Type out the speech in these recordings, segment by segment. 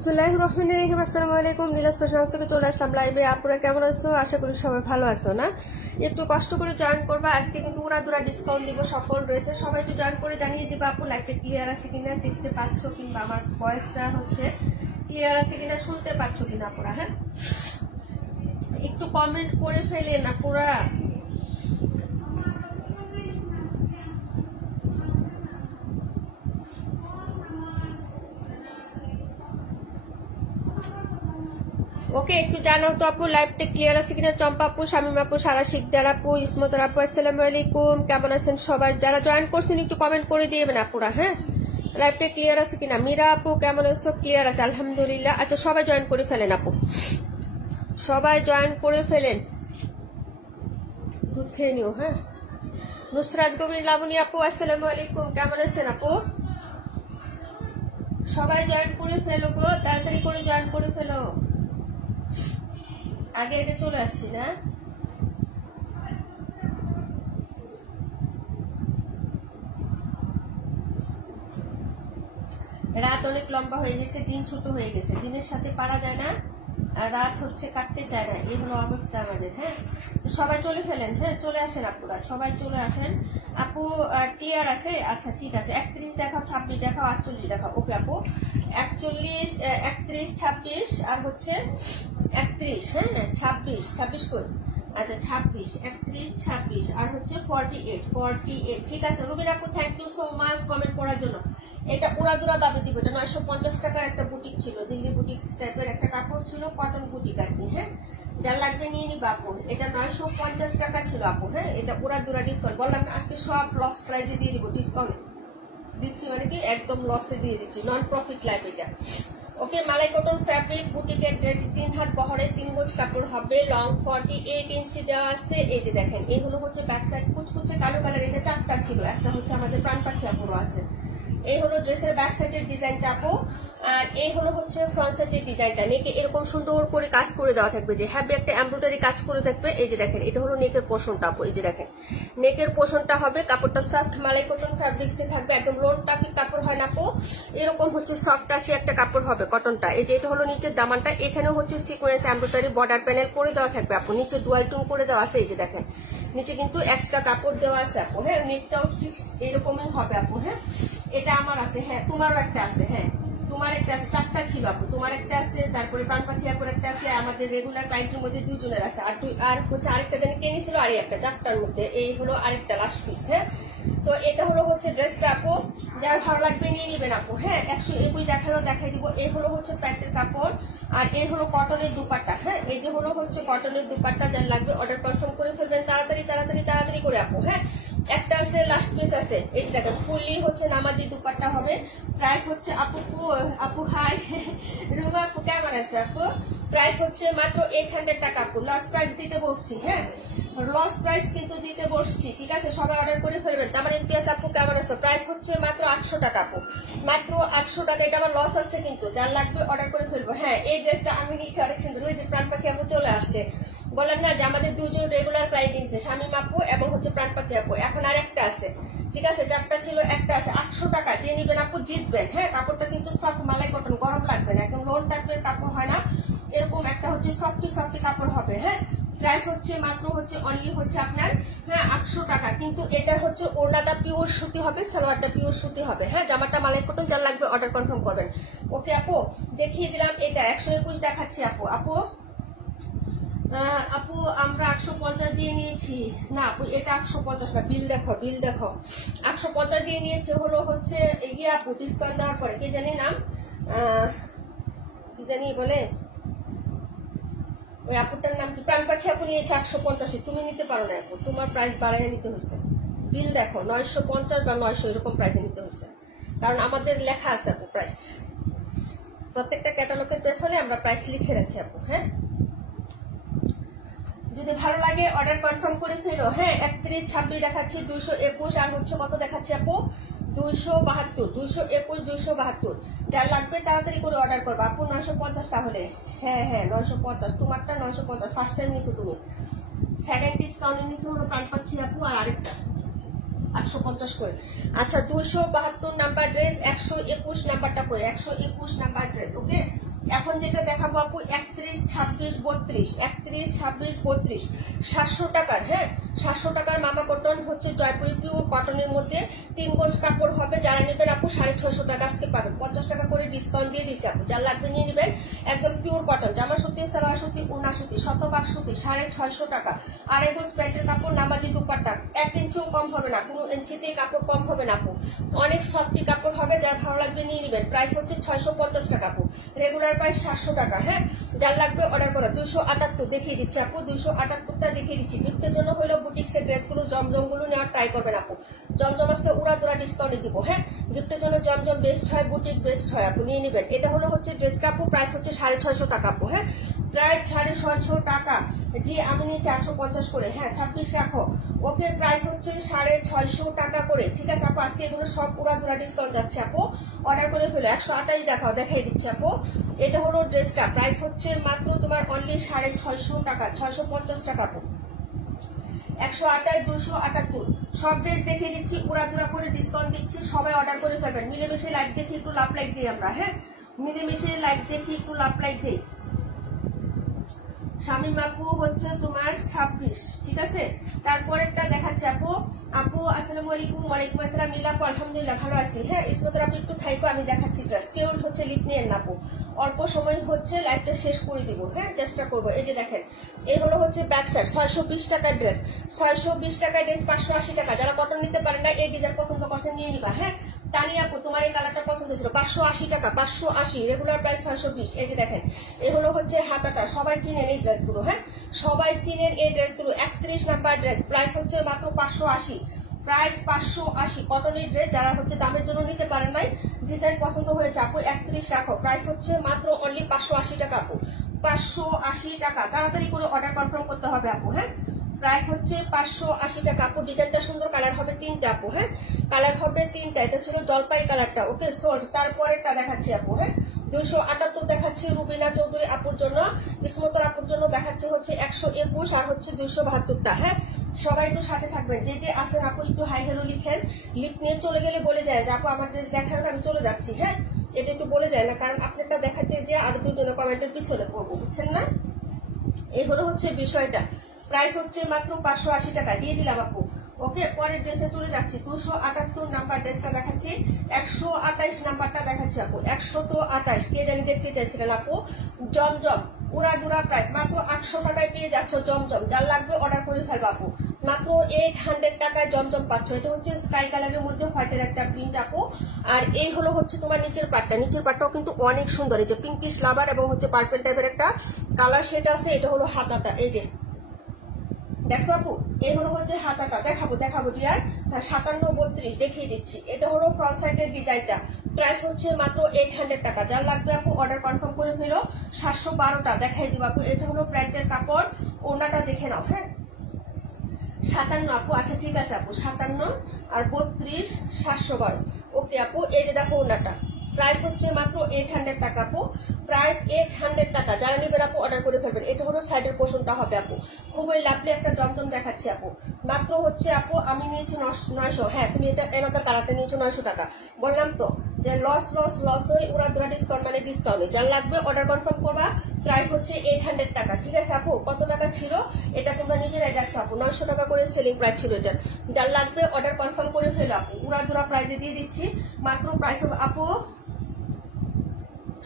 বিসমিল্লাহির রহমানির রহিম। আসসালামু আলাইকুম। নীলাস ফ্যাশন হাউস থেকে চলে আসলাম লাইভে। আপনারা কেমন আছো? আশা করি সবাই ভালো আছো না? একটু কষ্ট করে জয়েন করবা। আজকে কিন্তু উড়াদুরা ডিসকাউন্ট দিব সকল ড্রেসে। সবাই একটু জয়েন করে জানিয়ে দিবা আপু লাইভটা ক্লিয়ার আছে কিনা, দেখতে পাচ্ছ কিংবা আমার ভয়েসটা হচ্ছে ক্লিয়ার আছে কিনা, শুনতে পাচ্ছ কিনা আপুরা। হ্যাঁ, একটু কমেন্ট করে ফেলেন আপুরা। ওকে, একটু জানাও তো আপু লাইভটা ক্লিয়ার আছে কিনা। চম্পা আপু, শামিম আপু, সারা শিকদার আপু, ইসমতার আপু, আসসালামু আলাইকুম। কেমন আছেন সবাই? যারা জয়েন করছেন একটু কমেন্ট করে দিবেন আপুরা। হ্যাঁ, লাইভটা ক্লিয়ার আছে কিনা। মীরা আপু কেমন আছো? ক্লিয়ার আছে আলহামদুলিল্লাহ। আচ্ছা, সবাই জয়েন করে ফেলেন আপু, সবাই জয়েন করে ফেলেন। দুধ খেয়ে নিও। হ্যাঁ, নুসরাত গভীর লাবণী আপু, আসসালামু আলাইকুম। কেমন আছেন আপু? সবাই জয়েন করে ফেলো গো, তাড়াতাড়ি করে জয়েন করে ফেলো। আগে আগে চলে আসছি না। রাত অনেক লম্বা হয়ে গেছে, দিন ছোট হয়ে গেছে, দিনের সাথে পারা যায় না, আর রাত হচ্ছে কাটতে চায় না, এই হলো অবস্থা আমাদের। হ্যাঁ, সবাই চলে ফেলেন। হ্যাঁ, চলে আসেন আপুরা, সবাই চলে আসেন। আপু টিয়ার আছে? আচ্ছা ঠিক আছে। 31 দেখাও, 26 দেখাও, 48 দেখাও। ওকে আপু, 41, 31, 26 আর হচ্ছে 31। হ্যাঁ, 26 কই? আচ্ছা 26, 31, 26 আর হচ্ছে 48। ঠিক আছে রুবিন আপু, thank you so much comment করার জন্য। এটা উড়াদুরা দামে দিব। এটা 950 টাকার একটা বুটিক ছিল, দিল্লি বুটিক টাইপের একটা কাপড় ছিল, কটন বুটিক আর কি। হ্যাঁ, যার লাগবে নিয়ে নিবা আপু। এটা 950 টাকা ছিল আপু। হ্যাঁ, এটা উড়াদুরা ডিসকাউন্ট। বললাম আজকে সব লস প্রাইজে দিয়ে দিব, ডিসকাউন্ট দিচ্ছি মানে কি একদম লসে দিয়ে দিচ্ছি, নন প্রফিট লাইফ এটা। ওকে, মালাই কটন ফ্যাব্রিক, বুটিকের 3 হাত বহরে 3 গজ কাপড় হবে, লং 48 ইঞ্চি দেওয়া আছে। এই যে দেখেন, এইগুলো হচ্ছে ব্যাক সাইড কুচকুচে কালো কালার। এটা 4টা ছিল, একটা হচ্ছে আমাদের প্রাণ পাখি আপুরও আছে। এই হলো ড্রেসের ব্যাক সাইডের ডিজাইনটা আপু, আর এই হলো হচ্ছে ফ্রন্ট সাইডের ডিজাইনটা। নেকে এরকম সুন্দর করে কাজ করে দেওয়া থাকবে, যে হ্যাভি একটা এমব্রয়ডারি কাজ করে থাকবে। এই যে দেখেন, এটা হলো নেকের পোর্শনটা আপু। এই যে দেখেন, নেকের পোর্শনটা হবে, কাপড়টা সফট মালাই কটন ফ্যাব্রিক্সে থাকবে, একদম লোন টাফিক কাপড় হয় না আপু, এরকম হচ্ছে সফট টাচি একটা কাপড় হবে কটনটা। এই যে এটা হলো নিচের দামানটা, এখানে হচ্ছে সিকোয়েন্স এমব্রয়ডারি বর্ডার প্যানেল করে দেওয়া থাকবে আপু, নিচে ডুয়াল টোন করে দেওয়া আছে। এই যে দেখেন, নিচে কিন্তু এক্সট্রা কাপড় দেওয়া আছে আপু। হ্যাঁ, নেকটাও ঠিক এরকমই হবে আপু। হ্যাঁ, এটা আমার আছে। হ্যাঁ, তোমারও একটা আছে। হ্যাঁ, তোমার একটা আছে, 4টা ছিল আপু, তোমার একটা আছে, তারপরে প্রাণ পাখি আপুর একটা আছে, আমাদের রেগুলার ক্লায়েন্টের মধ্যে 2 জনের আছে, আর হচ্ছে আরেকটা জানি কে নিছিল, আর একটা 4টার মধ্যে এই হলো আরেকটা লাস্ট পিস। হ্যাঁ, তো এটা হলো হচ্ছে ড্রেসটা আপু, যার ভালো লাগবে নিয়ে নিবেন আপু। হ্যাঁ, 121 দেখাই দিব। এই হলো হচ্ছে প্যান্টের কাপড়, আর এই হলো কটনের দুপাট্টা। হ্যাঁ, এই যে হলো হচ্ছে কটনের দুপাট্টা, যার লাগবে অর্ডার কনফার্ম করে ফেলবেন তাড়াতাড়ি করে আপু। হ্যাঁ, একটা আছে লাস্ট পিস আছে। এই যে দেখেন, ফুললি হচ্ছে নামাজি দুপাট্টা হবে। প্রাইস হচ্ছে আপু হাই রুমা আপু, কেমন আছে আপু? প্রাইস হচ্ছে মাত্র 800 টাকা আপু। লস প্রাইস দিতে বসছি। হ্যাঁ, লস প্রাইস কিন্তু দিতে বসছি। ঠিক আছে, সবাই অর্ডার করে ফেলবেন। তারপরে ইমতিয়াজ আপু কেমন আছে? প্রাইস হচ্ছে মাত্র 800 টাকা আপু, মাত্র 800 টাকা। এটা আমার লস আছে কিন্তু, যার লাগবে অর্ডার করে ফেলবো। হ্যাঁ, এই ড্রেসটা আমি নিচ্ছি অনেক সুন্দর। ওই যে প্রাণ পাখি আপু চলে আসছে, বললাম না যে আমাদের 2 জন রেগুলার ক্লায়েন্ট নিচ্ছে, শামিম আপু এবং হচ্ছে প্রাণ পাখি আপু। এখন আর একটা আছে। ঠিক আছে, 4টা ছিল, একটা আছে। 800 টাকা, যে নিবেন আপু জিতবেন। হ্যাঁ, কাপড়টা কিন্তু সফট মালাই কটন, গরম লাগবে না, একদম লোন টাইপের কাপড় হয় না, এরকম একটা হচ্ছে সফটি কাপড় হবে। হ্যাঁ, প্রাইস হচ্ছে মাত্র হচ্ছে অনলি হচ্ছে আপনার 800 টাকা। কিন্তু এটার হচ্ছে ওড়নাটা পিওর সুতি হবে, সালোয়ারটা পিওর সুতি হবে। হ্যাঁ, জামাটা মালাই কটন, যার লাগবে অর্ডার কনফার্ম করবেন। ওকে আপু, দেখিয়ে দিলাম। এটা 121 দেখাচ্ছি আপু। আপু আমরা 850 দিয়ে নিয়েছি। না আপু, এটা 850 না, বিল দেখো 850 দিয়ে নিয়েছে। হলো হচ্ছে এগিয়ে আপু, ডিসকাউন্ট দেওয়ার পরে কে জানি নাম, কি জানি বলে, ওই আপুটার নাম কি, প্রাণ পাখি আপু নিয়েছে 850। তুমি নিতে পারো না আপু, তোমার প্রাইস বাড়াইয়া নিতে হয়েছে। বিল দেখো 950 বা 900 এরকম প্রাইসে নিতে হয়েছে, কারণ আমাদের লেখা আছে আপু প্রাইস, প্রত্যেকটা ক্যাটালগের পেছনে আমরা প্রাইস লিখে রাখি আপু। হ্যাঁ, যদি ভালো লাগে অর্ডার কনফার্ম করে ফেলো। হ্যাঁ, 31, 26 দেখাচ্ছি, 221 আর হচ্ছে কত দেখাচ্ছি আপু, 221, যার লাগবে তাড়াতাড়ি করে অর্ডার করবো আপু। 950 তাহলে। হ্যাঁ 950, তোমারটা 950 ফার্স্ট টাইম নিছো তুমি। সেকেন্ড ডিসকাউন্ট নিছো হলো প্রাণ পাখি আপু, আর আরেকটা 850 করে। আচ্ছা 272 নাম্বার ড্রেস, 121 নাম্বারটা করে, 121 নাম্বার ড্রেস। ওকে, এখন যেটা দেখাবো আপু 31, 26, 32, 31, 26, 32 700 টাকার। হ্যাঁ 700 টাকার মামা কটন হচ্ছে জয়পুরি পিওর কটনের মধ্যে 3 গজ কাপড় হবে। যারা নেবেন আপু 650 টাকা আজকে পাবেন, 50 টাকা করে ডিসকাউন্ট দিয়ে দিচ্ছি আপু। যার লাগবে নিয়ে নেবেন, একদম পিওর কটন, জামা সুতি, সালোয়ার সুতি, ওড়না সুতি, শতভাগ সুতি, 650 টাকা। 2.5 গজ প্যান্টের কাপড়, নামাজি দুপাট্টা, 1 ইঞ্চিও কম হবে না, কোনো ইঞ্চিতে কাপড় কম হবে না আপু, অনেক সফটি কাপড় হবে। যার ভালো লাগবে নিয়ে নেবেন। প্রাইস হচ্ছে 650 টাকা আপু, রেগুলার প্রাইস 700 টাকা। হ্যাঁ যার লাগবে অর্ডার করা। 278 দেখিয়ে দিচ্ছি আপু, 278টা দেখিয়ে দিচ্ছি। গিফটের জন্য হলো বুটিক্সের ড্রেসগুলো, জমজমগুলো নেওয়ার ট্রাই করবেন আপু। জমজম আজকে উড়াদুরা ডিসকাউন্টে দিব। হ্যাঁ গিফটের জন্য জমজম বেস্ট হয়, বুটিক বেস্ট হয় আপু, নিয়ে নেবেন। এটা হলো হচ্ছে ড্রেসটা আপু, প্রাইস হচ্ছে 650 টাকা আপু। হ্যাঁ প্রায় 650 টাকা। জি আমি নিয়েছি 850 করে। হ্যাঁ 26 রাখো। ওকে প্রাইস হচ্ছে 650 টাকা করে। ঠিক আছে আপু, আজকে এগুলো সব উড়াদুরা ডিসকাউন্ট যাচ্ছে আপু, অর্ডার করে ফেলো। 128 দেখাও, দেখাই দিচ্ছি আপু। এটা হলো ড্রেসটা, প্রাইস হচ্ছে মাত্র তোমার অনলি 650 টাকা, 650 টাকা আপু। 128, 278 সব ড্রেস দেখিয়ে দিচ্ছি, উড়াদুরা করে ডিসকাউন্ট দিচ্ছি, সবাই অর্ডার করে ফেলবেন। মিলেমিশে লাইক দেখি একটু লাভ লাইক দিই আমরা। হ্যাঁ মিলেমিশে লাইক দেখি একটু লাভ লাইক দিই। শামিম আপু হচ্ছে তোমার 26, ঠিক আছে। তারপরেরটা দেখাচ্ছি আপু। আপু আসসালামু আলাইকুম। ওয়ালাইকুম আসসালাম। নীলা আপু আলহামদুলিল্লাহ ভালো আছি। হ্যাঁ ইসমতের আপু একটু থাইকো, আমি দেখাচ্ছি ড্রেস। কেউ হচ্ছে লিপ নিয়ে না আপু, অল্প সময় হচ্ছে লাইফটা শেষ করে দিব। হ্যাঁ চেষ্টা করবো। এই যে দেখেন, এই হলো হচ্ছে ব্যাক সাইড, 620 টাকার ড্রেস, 620 টাকার ড্রেস, 580 টাকা। যারা কটন নিতে পারেন না, এই ডিজাইন পছন্দ করছেন নিয়ে নিবা। হ্যাঁ তানিয়া আপু তোমার এই কালারটা পছন্দ ছিল, 580 টাকা, 580, রেগুলার প্রাইস 620। এই যে দেখেন, এই হলো হচ্ছে হাতাটা, সবাই চিনেন এই ড্রেসগুলো। হ্যাঁ সবাই চিনেন এই ড্রেসগুলো। 31 নাম্বার ড্রেস, প্রাইস হচ্ছে মাত্র 580, প্রাইস 580 কটনের ড্রেস। যারা হচ্ছে দামের জন্য নিতে পারেন নাই, ডিজাইন পছন্দ হয়েছে আপু 31 রাখো। প্রাইস হচ্ছে মাত্র অনলি 580 টাকা আপু, 580 টাকা। তাড়াতাড়ি করে অর্ডার কনফার্ম করতে হবে আপু। হ্যাঁ প্রাইস হচ্ছে 580 টাকা আপু। ডিজাইনটা সুন্দর, কালার হবে 3টা আপু। হ্যাঁ কালার হবে 3টা। এটা ছিল জলপাই কালারটা। ওকে সোল্ড। তারপরেরটা দেখাচ্ছি আপু। হ্যাঁ 278 দেখাচ্ছি রুবিনা চৌধুরী আপুর জন্য, ইসমতর আপুর জন্য দেখাচ্ছি হচ্ছে 121 আর হচ্ছে 272টা। হ্যাঁ সবাই একটু সাথে থাকবেন, যে যে আসেন আপু একটু হাই হ্যালো লিখেন। লিপ নিয়ে চলে গেলে বলে যায় যে আপু আমার ড্রেস দেখাবেন, আমি চলে যাচ্ছি। হ্যাঁ এটা একটু বলে যায় না, কারণ আপনারটা দেখাতে যে আর দুজনে কমেন্টের পিছনে পড়বো, বুঝছেন না। এই হলো হচ্ছে বিষয়টা। প্রাইস হচ্ছে মাত্র 580 টাকা দিয়ে দিলাম আপু। ওকে পরের ড্রেসে চলে যাচ্ছি। 278 নাম্বার ড্রেসটা দেখাচ্ছি, 128 নাম্বারটা দেখাচ্ছি আপু। 128 কে জানি দেখতে চাইছিলেন আপু। জমজম উড়াদুরা প্রাইস, মাত্র 800 টাকায় পেয়ে যাচ্ছ জমজম। যার লাগবে অর্ডার করে ফেলবো আপু। মাত্র 800 টাকায় জমজম পাচ্ছ। এটা হচ্ছে স্কাই কালারের মধ্যে হোয়াইটের একটা প্রিন্ট আপু। আর এই হলো হচ্ছে তোমার নিচের পাটটা, নিচের পাটটাও কিন্তু অনেক সুন্দর। এই যে পিঙ্কিশ লাভার এবং হচ্ছে পার্পল টাইপের একটা কালার শেড আছে। এটা হলো হাতাটা, এই যে দেখছো আপু। এই হলো হচ্ছে হাতাটা, দেখাবো ডিয়ার। 57, 32 দেখিয়ে দিচ্ছি। এটা হলো ফ্রন্ট সাইডের ডিজাইনটা। প্রাইস হচ্ছে মাত্র 800 টাকা। যার লাগবে আপু অর্ডার কনফার্ম করে ফেলো। 712টা দেখাই দিব আপু। এটা হলো প্যান্টের কাপড়, ওড়নাটা দেখে নাও। হ্যাঁ 57 আপু। আচ্ছা ঠিক আছে আপু, 57 আর 32, 712। ওকে আপু এই যে দেখো ওড়নাটা, প্রাইস হচ্ছে মাত্র 800 টাকা আপু। প্রাইস 800 টাকা। যারা নেবেন আপু অর্ডার করে ফেলবেন। এটা হলো সাইডের পোর্শনটা হবে আপু। খুবই লাভলি একটা জমজম দেখাচ্ছি আপু। মাত্র হচ্ছে আপু আমি নিয়েছি 900। হ্যাঁ তুমি এটা এনাদার কালারটা নিয়েছো 900 টাকা। বললাম তো যে লস হয়ে উড়াদুরা ডিসকাউন্ট মানে ডিসকাউন্টে। যার লাগবে অর্ডার কনফার্ম করবা। প্রাইস হচ্ছে 800 টাকা। ঠিক আছে আপু, কত টাকা ছিল এটা তোমরা নিজেরাই দেখছো আপু। 900 টাকা করে সেলিং প্রাইস ছিল এটার। যার লাগবে অর্ডার কনফার্ম করে ফেলো আপু। উড়াদুরা প্রাইসে দিয়ে দিচ্ছি মাত্র। প্রাইস আপু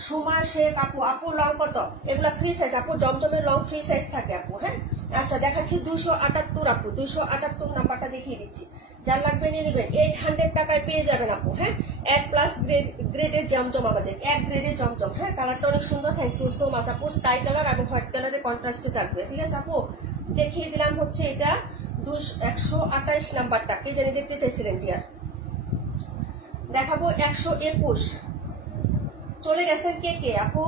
সুমা শেখ আপু লং কত? এগুলা ফ্রি সাইজ আপু, জমজমের লং ফ্রি সাইজ থাকে আপু। হ্যাঁ আচ্ছা দেখাচ্ছি 278 আপু। 278 নাম্বারটা দেখিয়ে দিচ্ছি। যার লাগবে নিয়ে নেবেন। 800 টাকায় পেয়ে যাবেন আপু। হ্যাঁ 1+ গ্রেডের জমজম, আমাদের 1 গ্রেডের জমজম। হ্যাঁ কালারটা অনেক সুন্দর। থ্যাংক ইউ সো মাচ আপু। স্কাই কালার এবং হোয়াইট কালারের কন্ট্রাস্টে থাকবে। ঠিক আছে আপু, দেখিয়ে দিলাম হচ্ছে এটা 128 নাম্বারটা। কে জানি দেখতে চাইছিলেন ডিয়ার। দেখাবো 121। চলে গেছেন কে কে আপু?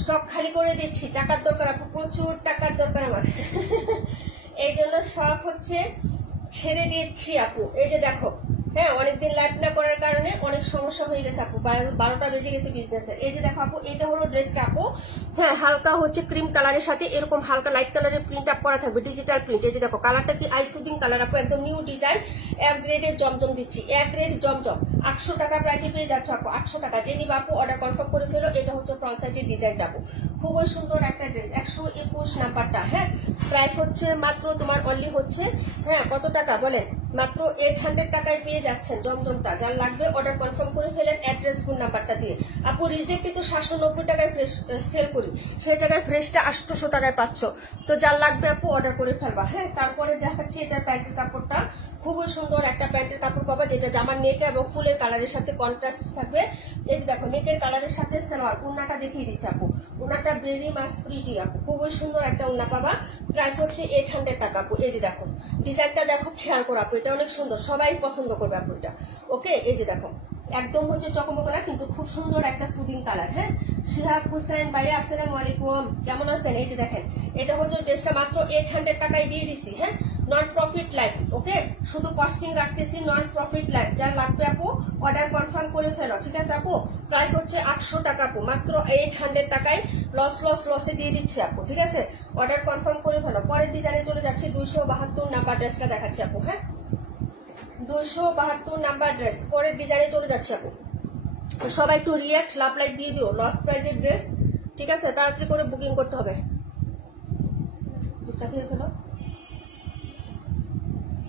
স্টক খালি করে দিচ্ছি। টাকার দরকার আপু, প্রচুর টাকার দরকার আমার। এই জন্য সব হচ্ছে ছেড়ে দিচ্ছি আপু। এই যে দেখো, হ্যাঁ অনেকদিন লাইভ না করার কারণে অনেক সমস্যা হয়ে গেছে আপু, 12টা বেজে গেছে বিজনেসের। এই যে দেখো আপু, এটা হলো ড্রেসটা আপু। হ্যাঁ হালকা হচ্ছে ক্রিম কালারের সাথে এরকম হালকা লাইট কালারের প্রিন্ট আপ করা থাকবে, ডিজিটাল প্রিন্ট। এই যে দেখো কালারটা কি আইসুদিং কালার আপু, একদম নিউ ডিজাইন, এক গ্রেডের জমজম দিচ্ছি, এক গ্রেড জমজম। 800 টাকা প্রাইজে পেয়ে যাচ্ছ আপু, 800 টাকা। যে নিবা আপু অর্ডার কনফার্ম করে ফেলো। এটা হচ্ছে ফ্রন্ট সাইডের ডিজাইনটা আপু, খুবই সুন্দর একটা ড্রেস, 121 নাম্বারটা। হ্যাঁ প্রাইস হচ্ছে মাত্র তোমার অনলি হচ্ছে হ্যাঁ কত টাকা বলেন, মাত্র 800 টাকায় পেয়ে যাচ্ছেন জমজমটা। যার লাগবে অর্ডার কনফার্ম করে ফেলেন অ্যাড্রেস ফোন নাম্বারটা দিয়ে। আপু রিজেক্ট কিন্তু 790 টাকায় ফ্রেশ সেল করি, সেই জায়গায় ফ্রেশটা 800 টাকায় পাচ্ছ। তো যার লাগবে আপু অর্ডার করে ফেলবা। হ্যাঁ তারপরে দেখাচ্ছি এটার প্যান্টের কাপড়টা, খুবই সুন্দর একটা প্যান্টের কাপড় পাবা, যেটা জামার নেক এবং ফুলের কালারের সাথে কন্ট্রাস্ট থাকবে। এই যে দেখো নেকের কালারের সাথে সালোয়ার, উন্নাটা দেখিয়ে দিচ্ছে আপু, উন্নাটা ভেরি মাস প্রিটি আপু, খুবই সুন্দর একটা উন্না পাবা। প্রাইস হচ্ছে 800 টাকা আপু। এই যে দেখো ডিজাইনটা দেখো, খেয়াল করো আপু, এটা অনেক সুন্দর, সবাই পছন্দ করবে আপু এটা। ওকে এই যে দেখো একদম হচ্ছে চকমকো না, কিন্তু খুব সুন্দর একটা সুদিং কালার। হ্যাঁ শিহাব হুসেন ভাইয়া আসসালামু আলাইকুম, কেমন আছেন? এই যে দেখেন এটা হচ্ছে ড্রেসটা মাত্র 800 টাকায় দিয়ে দিছি। হ্যাঁ নন প্রফিট লাইভ, ওকে শুধু কস্টিং রাখতেছি, নন প্রফিট লাইভ। যার লাগবে আপু অর্ডার কনফার্ম করে ফেলো, ঠিক আছে আপু? প্রাইস হচ্ছে 800 টাকা আপু, মাত্র 800 টাকায় লসে দিয়ে দিচ্ছি আপু, ঠিক আছে? অর্ডার কনফার্ম করে ফেলো। পরের ডিজাইনে চলে যাচ্ছে 272 নাম্বার ড্রেসটা দেখাচ্ছি আপু। হ্যাঁ 272 নাম্বার ড্রেস, পরের ডিজাইনে চলে যাচ্ছে আপু। সবাই একটু রিয়াক্ট লাভ লাইক দিয়ে দিও, লস প্রাইজের ড্রেস, ঠিক আছে? তাড়াতাড়ি করে বুকিং করতে হবে।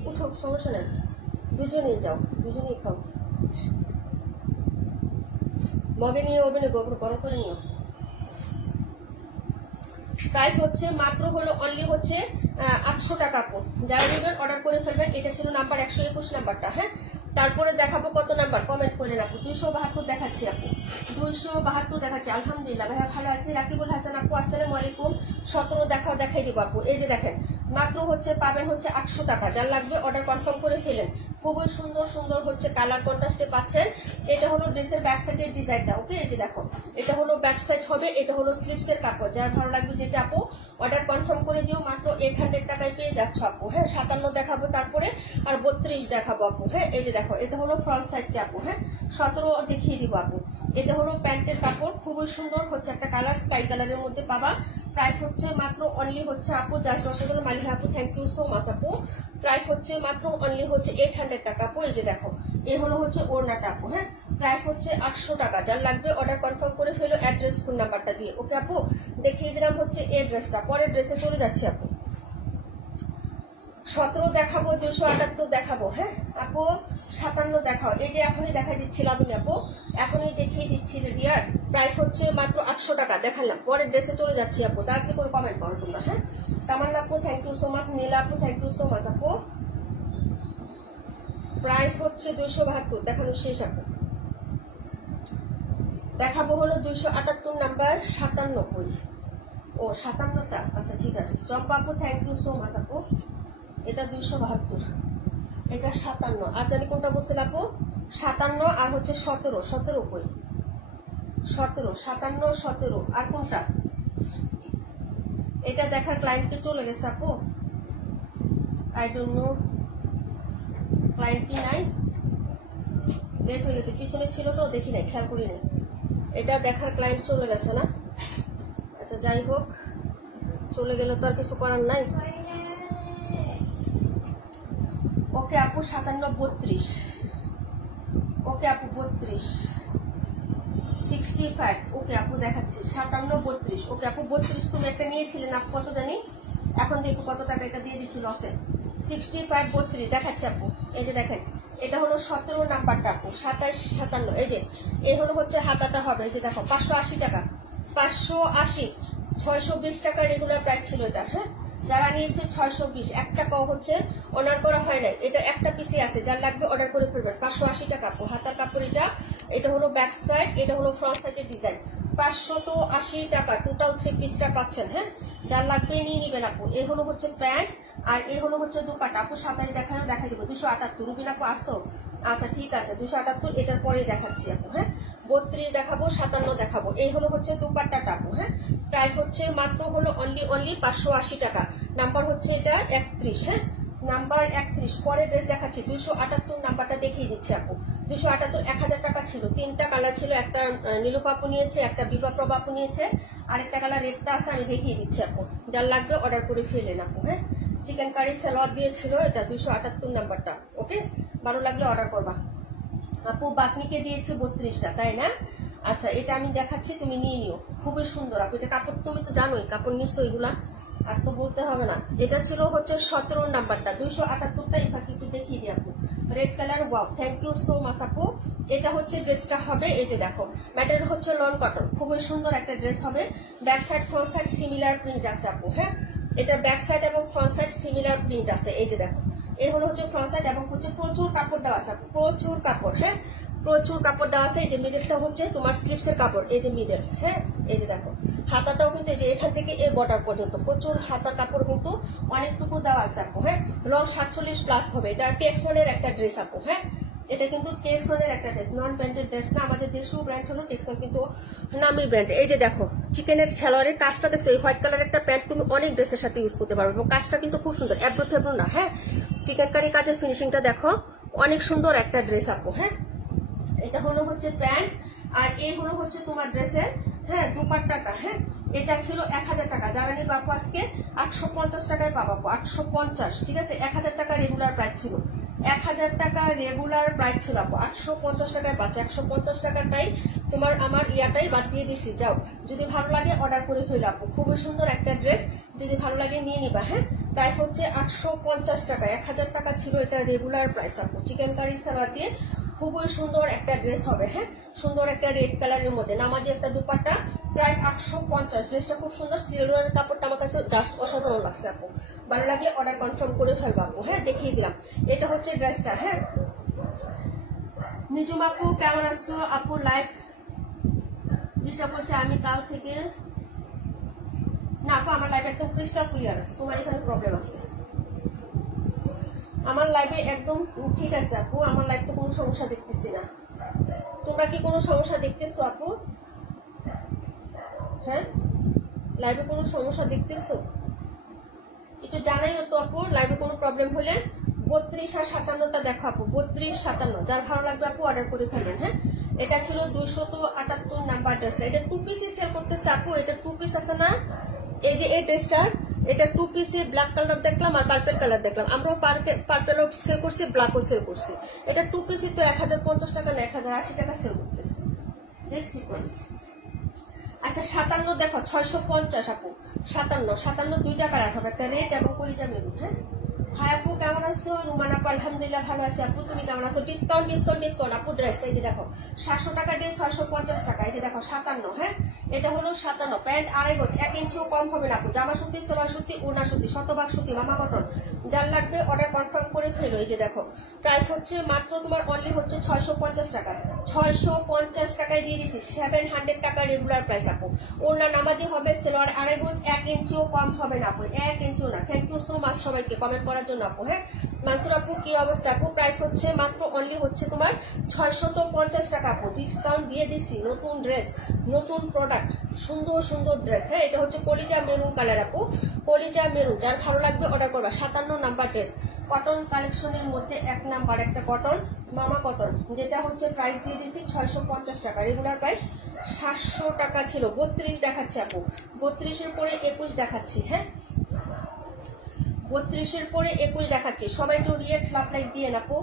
উঠো, সমস্যা নেই, দুজনেই যাও, দুজনেই খাও, মগে নিয়ে ওভেনে গরম করে নিও। প্রাইস হচ্ছে মাত্র হলো অনলি হচ্ছে 800 টাকা আপু। যারা নেবেন অর্ডার করে ফেলবেন। এটা ছিল নাম্বার 121 নাম্বারটা। হ্যাঁ তারপরে দেখাবো কত নাম্বার, কমেন্ট করে আপু। 272 দেখাচ্ছি আপু, 272 দেখাচ্ছি। আলহামদুলিল্লাহ ভাইয়া ভালো আছি। রাকিবুল হাসান আপু আসসালামু আলাইকুম। 17 দেখাই দিব আপু। এই যে দেখেন মাত্র হচ্ছে পাবেন হচ্ছে 800 টাকা। যার লাগবে অর্ডার কনফার্ম করে ফেলেন। খুবই সুন্দর সুন্দর হচ্ছে কালার কন্ট্রাস্টে পাচ্ছেন। এটা হলো ড্রেসের ব্যাক সাইডের ডিজাইনটা, ওকে? এই যে দেখো এটা হলো ব্যাক সাইড হবে, এটা হলো স্লিপসের কাপড়। যার ভালো লাগবে যেটা আপু অর্ডার কনফার্ম করে দিও, মাত্র 800 টাকায় পেয়ে যাচ্ছ আপু। হ্যাঁ 57 দেখাবো, তারপরে আর 32 দেখাবো আপু। হ্যাঁ এই যে দেখো এটা হলো ফ্রন্ট সাইডটা আপু। হ্যাঁ 17 দেখিয়ে দিব আপু। এটা হলো প্যান্টের কাপড়, খুবই সুন্দর হচ্ছে একটা কালার, স্কাই কালারের মধ্যে পাবা। প্রাইস হচ্ছে মাত্র অনলি হচ্ছে আপু জাস্ট রসগোল্লা মালিহা আপু, থ্যাংক ইউ সো মাচ আপু। প্রাইস হচ্ছে মাত্র অনলি হচ্ছে 800 টাকা আপু। এই যে দেখো এই হলো হচ্ছে ওড়নাটা আপু। হ্যাঁ প্রাইস হচ্ছে 800 টাকা। যার লাগবে অর্ডার কনফার্ম করে ফেলো অ্যাড্রেস ফোন নাম্বারটা দিয়ে, ওকে আপু? দেখিয়ে দিলাম হচ্ছে এই ড্রেসটা। পরের ড্রেসে চলে যাচ্ছে আপু। 17 দেখাবো, 278 দেখাবো। হ্যাঁ আপু 57 দেখাও। এই যে এখনই দেখাই দিচ্ছিলাম আমি আপু, এখনই দেখিয়ে দিচ্ছি ডিয়ার। প্রাইস হচ্ছে মাত্র 800 টাকা দেখালাম। পরের ড্রেসে চলে যাচ্ছি আপু, তাড়াতাড়ি করে কমেন্ট করো তোমরা। হ্যাঁ তামান্না আপু থ্যাংক ইউ সো মাচ, নীলা আপু থ্যাংক ইউ সো মাচ আপু। প্রাইস হচ্ছে 272 দেখানো শেষ আপু। দেখাবো হলো 278 নাম্বার 97। ও 57টা, আচ্ছা ঠিক আছে। চম্পা আপু থ্যাংক ইউ সো মাচ আপু। এটা 272, এটা 57। আর জানি কোনটা বলছিল আপু? 57 আর হচ্ছে 17 কই? 17, 57, 17 আর কোনটা? এটা দেখার ক্লায়েন্টকে চলে গেছে আপু, আই ডোন্ট নো। ক্লায়েন্ট কি নাই, লেট হয়ে গেছে, পিছনে ছিল তো দেখি নাই, খেয়াল করি নাই। এটা দেখার ক্লায়েন্ট চলে গেছে না? আচ্ছা যাই হোক, চলে গেলে তো আর কিছু করার নাই। ওকে আপু 57, 32। ওকে আপু 32, 65। ওকে আপু দেখাচ্ছি 57, 32। ওকে আপু 32 তুমি একটা নিয়েছিলেন আপু, কত জানি এখন দেখো কত টাকা এটা দিয়ে দিচ্ছি লসে। 65, 32 দেখাচ্ছি আপু। এই যে দেখেন এটা হলো 17 নাম্বারটা আপু, 27, 57। এই যে এই হলো হচ্ছে হাতাটা হবে। এই যে দেখো 580 টাকা, 580, 620 টাকা রেগুলার প্রাইস ছিল এটা। হ্যাঁ যারা নিয়েছে 620, 1 টাকাও হচ্ছে অর্ডার করা হয় নাই, এটা একটা পিসে আছে। যার লাগবে অর্ডার করে ফেলবেন। 580 টাকা আপু হাতার কাপড় এটা। এটা হলো ব্যাক সাইড, এটা হলো ফ্রন্ট সাইডের ডিজাইন। 580 টাকা টোটাল 3 পিসটা পাচ্ছেন। হ্যাঁ যার লাগবে নিয়ে নিবেন আপু। এই হলো হচ্ছে প্যান্ট আর এই হলো হচ্ছে দুপাটা আপু। 27 দেখাই দিব। 278 রুবিন আপু আসো, আচ্ছা ঠিক আছে 278। এটার পরেই দেখাচ্ছি আপু। হ্যাঁ 32 দেখাবো, 57 দেখাবো। এই হলো হচ্ছে দুপাট্টাটা আপু। হ্যাঁ প্রাইস হচ্ছে মাত্র হলো অনলি 580 টাকা। নাম্বার হচ্ছে এটা 31। হ্যাঁ নাম্বার 31 পরে ড্রেস দেখাচ্ছি 278 নাম্বারটা দেখিয়ে দিচ্ছি আপু। 278 1000 টাকা ছিল, 3টা কালার ছিল, একটা নীলু আপু নিয়েছে, একটা বিভা প্রভা আপু নিয়েছে, আরেকটা কালার রেডটা আছে, আমি দেখিয়ে দিচ্ছি আপু। যার লাগবে অর্ডার করে ফেলেন আপু। হ্যাঁ, চিকেন কারি সালোয়ার দিয়েছিল, এটা 278 নাম্বারটা। ওকে, ভালো লাগলে অর্ডার করবা আপু। বাকনিকে দিয়েছে 32টা, তাই না? আচ্ছা, এটা আমি দেখাচ্ছি, তুমি নিয়ে নিও, খুবই সুন্দর আপু। এটা কাপড় তুমি তো জানোই, কাপড় নিশ্চয় এগুলা আর তো বলতে হবে না। এটা ছিল হচ্ছে 17 নাম্বারটা, 278টা। এই ফাঁকি একটু দেখিয়ে দিই আপু, red colour. Wow, thank you so much আপু। এটা হচ্ছে ড্রেসটা হবে, এই যে দেখো, ম্যাটেরিয়াল হচ্ছে লন কটন, খুবই সুন্দর একটা ড্রেস হবে। Back side front side similar print আছে আপু। হ্যাঁ, এটা ব্যাক সাইড এবং ফ্রন্ট সাইড সিমিলার প্রিন্ট আছে, এই যে দেখো। এই হলো হচ্ছে ফ্রন্ট সাইড এবং হচ্ছে প্রচুর কাপড় দেওয়া আছে, প্রচুর কাপড়। হ্যাঁ, প্রচুর কাপড় দেওয়া আছে। এই যে মিডলটা হচ্ছে তোমার স্লিপসের কাপড়, এই যে মিডল। হ্যাঁ, এই যে দেখো, হাতাটাও কিন্তু এই যে এখান থেকে এই বর্ডার পর্যন্ত প্রচুর হাতা কাপড় কিন্তু অনেকটুকু দেওয়া আছে আপু। হ্যাঁ, লং 47 প্লাস হবে। এটা টেক্সনের একটা ড্রেস আপু। হ্যাঁ, এটা কিন্তু টেক্সনের একটা ড্রেস, নন ব্র্যান্ডেড ড্রেস না। আমাদের দেশীয় ব্র্যান্ড হলো টেক্সন, কিন্তু নামি ব্র্যান্ড। এই যে দেখো, চিকেনের সালোয়ারের কাজটা দেখছো, এই হোয়াইট কালার একটা প্যান্ট তুমি অনেক ড্রেসের সাথে ইউজ করতে পারবে এবং কাজটা কিন্তু খুব সুন্দর, এব্রো থেব্রো না। হ্যাঁ, চিকেন কারি কাজের ফিনিশিংটা দেখো, অনেক সুন্দর একটা ড্রেস আপু। হ্যাঁ, এটা হলো হচ্ছে প্যান্ট, আর এই হলো হচ্ছে তোমার ড্রেসের হ্যাঁ দুপাট্টাটা। হ্যাঁ, এটা ছিল 1000 টাকা, যারা নিয়ে বাপু আজকে 850 টাকায় পাবো, 850। ঠিক আছে, 1000 টাকা রেগুলার প্রাইস ছিল, 1000 টাকা রেগুলার প্রাইস ছিল আপু, 850 টাকায় পাচ্ছ। 150 টাকাটাই তোমার আমার ইয়াটাই বাদ দিয়ে দিছি। যাও, যদি ভালো লাগে অর্ডার করে ফেলো আপু, খুবই সুন্দর একটা ড্রেস, যদি ভালো লাগে নিয়ে নিবা। হ্যাঁ, প্রাইস হচ্ছে 850 টাকা, 1000 টাকা ছিল এটা রেগুলার প্রাইস আপু। চিকেন কারি সালোয়ার দিয়ে খুবই সুন্দর একটা ড্রেস হবে। হ্যাঁ, সুন্দর একটা রেড কালারের মধ্যে নামাজি একটা দুপাট্টা, প্রাইস 850। ড্রেসটা খুব সুন্দর, সিলভারের কাপড়টা আমার কাছে জাস্ট অসাধারণ লাগছে আপু। ভালো লাগলে অর্ডার কনফার্ম করে ফেলবো আপু। হ্যাঁ, দেখিয়ে দিলাম, এটা হচ্ছে ড্রেসটা। হ্যাঁ, নিজুম আপু কেমন আছো আপু? লাইভ ডিস্টার্ব করছে, আমি কাল থেকে না আপু, আমার লাইভ একদম ক্রিস্টাল ক্লিয়ার আছে, তোমার এখানে প্রবলেম আছে। আমার লাইভে একদম ঠিক আছে আপু, আমার লাইভে কোনো সমস্যা দেখতেছি না। তোমরা কি কোনো সমস্যা দেখতেছো আপু? হ্যাঁ, লাইভে কোনো সমস্যা দেখতেছো একটু জানাইও তো আপু, লাইভে কোনো প্রবলেম হলে। 32 আর 57টা দেখো আপু, 32 57, যার ভালো লাগবে আপু অর্ডার করে ফেলবেন। হ্যাঁ, এটা ছিল 278 নাম্বার ড্রেসটা, এটা 2 পিসই সেল করতেছে আপু। এটা 2 পিস আছে না, এই যে এই ড্রেসটার, এটা 2 পিসে ব্ল্যাক কালার দেখলাম আর পার্পল কালার দেখলাম। আমরাও পার্পলও সেল করছি, ব্ল্যাকও সেল করছি। এটা 2 পিসই তো 1050 টাকা না 1080 টাকা সেল করতেছে, দেখছি তো। আচ্ছা, 57 দেখো 650 আপু। 57 2টা কালার হবে, একটা রেড এবং কলিজা মেরুন। হ্যাঁ, হাই আপু কেমন আছো? রুমান আপু আলহামদুলিল্লাহ ভালো আছি আপু, তুমি কেমন আছো? ডিসকাউন্ট ডিসকাউন্ট ডিসকাউন্ট আপু। ড্রেস এই যে দেখো 700 টাকা ড্রেস 650 টাকা, এই যে দেখো 57। হ্যাঁ, এটা হলো 57, প্যান্ট 2.5 গজ, 1 ইঞ্চিও কম হবে না আপু। জামা সুতি, সালোয়ার সুতি, ওড়না সুতি, শতভাগ সুতি, মামা কটন। যার লাগবে অর্ডার কনফার্ম করে ফেলো। এই যে দেখো, প্রাইস হচ্ছে মাত্র তোমার অনলি হচ্ছে 650 টাকা, 650 টাকায় দিয়ে দিচ্ছি। 700 টাকা রেগুলার প্রাইস আপু। ওড়না নামাজি হবে, সালোয়ার 2.5 গজ, 1 ইঞ্চিও কম হবে না আপু, 1 ইঞ্চিও না। থ্যাংক ইউ সো মাচ সবাইকে কমেন্ট করার জন্য আপু। হ্যাঁ, মানসুর আপু কি অবস্থা আপু? প্রাইস হচ্ছে মাত্র অনলি হচ্ছে তোমার 650 টাকা আপু, ডিসকাউন্ট দিয়ে দিচ্ছি। নতুন ড্রেস, নতুন প্রোডাক্ট, সুন্দর সুন্দর ড্রেস। হ্যাঁ, এটা হচ্ছে কলিজা মেরুন কালার আপু, কলিজা মেরুন, যার ভালো লাগবে অর্ডার করবা। 57 নাম্বার ড্রেস, কটন কালেকশনের মধ্যে 1 নাম্বার একটা কটন, মামা কটন, যেটা হচ্ছে প্রাইস দিয়ে দিচ্ছি 650 টাকা, রেগুলার প্রাইস 700 টাকা ছিল। 32 দেখাচ্ছি আপু, 32-এর পরে 21 দেখাচ্ছি। হ্যাঁ, 32-এর পরে 21 দেখাচ্ছি। সবাই একটু রিয়েক্ট লাভ লাইক দিয়ে আপু,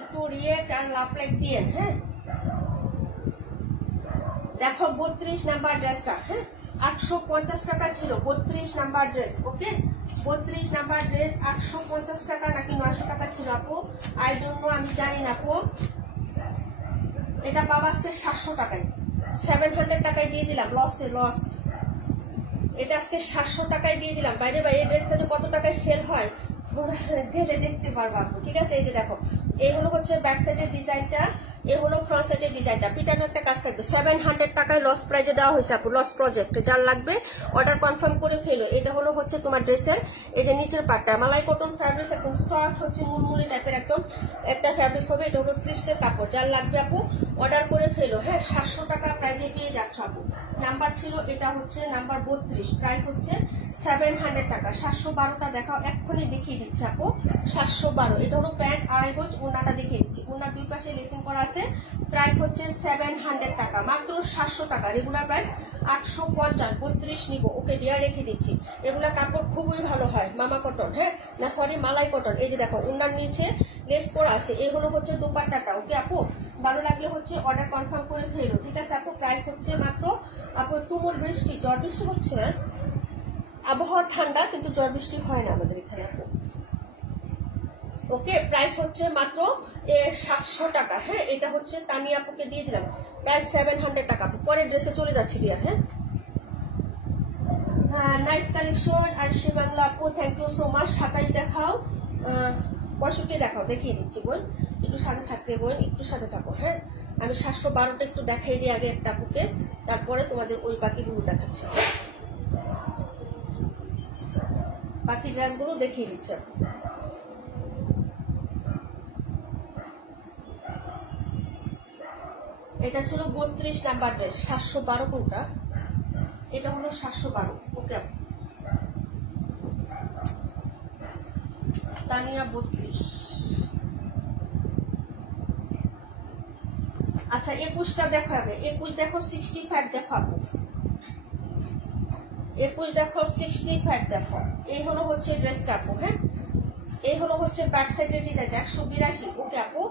একটু রিয়েক্ট আর লাভ লাইক দিয়ে। হ্যাঁ, দেখো 32 নাম্বার ড্রেসটা। হ্যাঁ, 850 টাকা ছিল 32 নাম্বার ড্রেস। ওকে, 32 নাম্বার ড্রেস 850 টাকা নাকি 900 টাকা ছিল আপু, আই ডোন্ট নো, আমি জানি না আপু। এটা পাবা আজকে 700 টাকায়, 700 টাকায় দিয়ে দিলাম, লসে লস। এটা আজকে 700 টাকায় দিয়ে দিলাম। বাইরে বাইরে এই ড্রেসটা যে কত টাকায় সেল হয় তোমরা গেলে দেখতে পারবো আপু। ঠিক আছে, এই যে দেখো, এইগুলো হচ্ছে ব্যাক সাইডের ডিজাইনটা, এ হলো ফ্রন্ট সাইডের ডিজাইনটা। পিটানো একটা কাজ থাকবে, 700 টাকায় লস প্রাইজে দেওয়া হয়েছে আপু, লস প্রজেক্ট। যার লাগবে অর্ডার কনফার্ম করে ফেলো। এটা হলো হচ্ছে তোমার ড্রেসের এই যে নিচের পার্টটা, মালাই কটন ফ্যাব্রিক, একদম সফট হচ্ছে মুলমুলি টাইপের একদম একটা ফ্যাব্রিক হবে। এটা হলো স্লিপসের কাপড়, যার লাগবে আপু অর্ডার করে ফেলো। হ্যাঁ, 700 টাকা প্রাইজে পেয়ে যাচ্ছ আপু, নাম্বার ছিল, এটা হচ্ছে নাম্বার 32, প্রাইস হচ্ছে 700 টাকা। 712টা দেখাও, এক্ষুনি দেখিয়ে দিচ্ছে আপু। 712, এটা হলো প্যান্ট, আড়াই গজ, ওড়নাটা দেখিয়ে দিচ্ছি। ওড়নার দুই পাশে লেসিং করা আছে। প্রাইস হচ্ছে 700 টাকা, মাত্র 700 টাকা। রেগুলার প্রাইস 850, 32 নিব। ওকে ডিয়ার, রেখে দিচ্ছি। এগুলা কাপড় খুবই ভালো হয়, মামা কটন, হ্যাঁ না সরি মালাই কটন। এই যে দেখো ওড়নার নিচে লেস করা আছে। এই হলো হচ্ছে দুপাট্টাটা। ওকে আপু, ভালো লাগলে হচ্ছে অর্ডার কনফার্ম করে ফেলো, ঠিক আছে আপু। প্রাইস হচ্ছে মাত্র আপু, তুমুল বৃষ্টি, ঝড় বৃষ্টি হচ্ছে না, আবহাওয়া ঠান্ডা কিন্তু ঝড় বৃষ্টি হয় না আমাদের এখানে আপু। ওকে, প্রাইস হচ্ছে মাত্র 700 টাকা। হ্যাঁ, এটা হচ্ছে তানিয়া আপুকে দিয়ে দিলাম, প্রাইস 700 টাকা। পরের ড্রেসে চলে যাচ্ছে ডিয়ার। হ্যাঁ, নাইস কালেকশন। আর সে বাংলা আপু, থ্যাংক ইউ সো মাচ। 27 দেখাও, 65 দেখাও, দেখিয়ে দিচ্ছি বোন। একটু সাথে থাকতে বোন, একটু সাথে থাকো। হ্যাঁ, আমি 712টা একটু দেখাই দিই আগে একটা আপুকে, তারপরে তোমাদের ওই বাকিগুলো দেখাচ্ছি। বাকি ড্রেসগুলো দেখিয়ে দিচ্ছে। এটা ছিল 32 নাম্বার ড্রেস। 712 কোনটা? এটা হলো 712। ওকে, তানিয়া 32। আচ্ছা, 21টা দেখো আগে। 21 দেখো, 65 দেখো আপু। 21 দেখো, 65 দেখো। এই হলো হচ্ছে ড্রেসটা আপু। হ্যাঁ, এই হলো হচ্ছে ব্যাক সাইডের ডিজাইন, 182। ওকে আপু,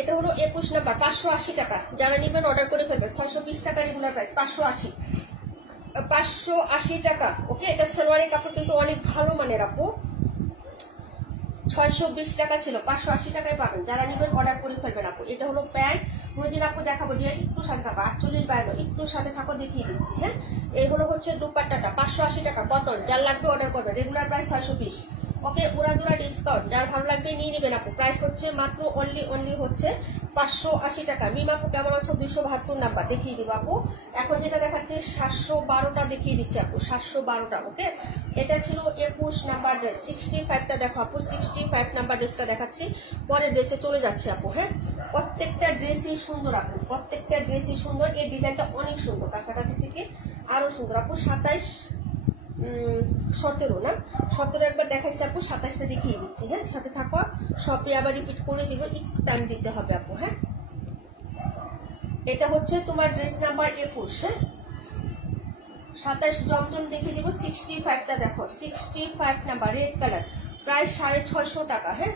এটা হলো 21 নাম্বার, 580 টাকা। যারা নিবেন অর্ডার করে ফেলবে। 620 টাকা রেগুলার প্রাইস, 580 টাকা। ওকে, এটা সালোয়ারের কাপড় কিন্তু অনেক ভালো মানের আপু। 620 টাকা ছিল, 580 টাকায় পাবেন। যারা নিবেন অর্ডার করে ফেলবেন আপু। এটা হলো প্যান্ট। রোজিন আপু দেখাবো ডিয়ার, একটু সাথে থাকো। 48 একটু সাথে থাকো, দেখিয়ে দিচ্ছি। হ্যাঁ, এই হলো হচ্ছে দুপাট্টাটা, 580 টাকা কটন। যার লাগবে অর্ডার করবেন। Regular price 620। ওকে, উড়াদুরা ডিসকাউন্ট, যার ভালো লাগবে নিয়ে নেবেন আপু। প্রাইস হচ্ছে মাত্র অনলি হচ্ছে 580 টাকা। মিম আপু কেমন আছো? 272 নাম্বার দেখিয়ে দিব আপু। এখন যেটা দেখাচ্ছে 712টা দেখিয়ে দিচ্ছি আপু, 712টা। ওকে, এটা ছিল 21 নাম্বার ড্রেস। 65টা দেখো আপু, 65 নাম্বার ড্রেসটা দেখাচ্ছি। পরের ড্রেসে চলে যাচ্ছে আপু। হ্যাঁ, প্রত্যেকটা ড্রেসই সুন্দর আপু, প্রত্যেকটা ড্রেসই সুন্দর। এই ডিজাইনটা অনেক সুন্দর, কাছাকাছি থেকে আরো সুন্দর আপু। 27 17 না, 17 একবার দেখাইছি আপু, 27টা দেখিয়ে দিচ্ছি। হ্যাঁ, সাথে থাকো, সবই আবার রিপিট করে দিব, একটু টাইম দিতে হবে আপু। হ্যাঁ, এটা হচ্ছে তোমার ড্রেস নাম্বার 21। হ্যাঁ, 27 জমজম দেখিয়ে দিব। 65টা দেখো, 65 নাম্বার, রেড কালার, প্রায় 650 টাকা। হ্যাঁ,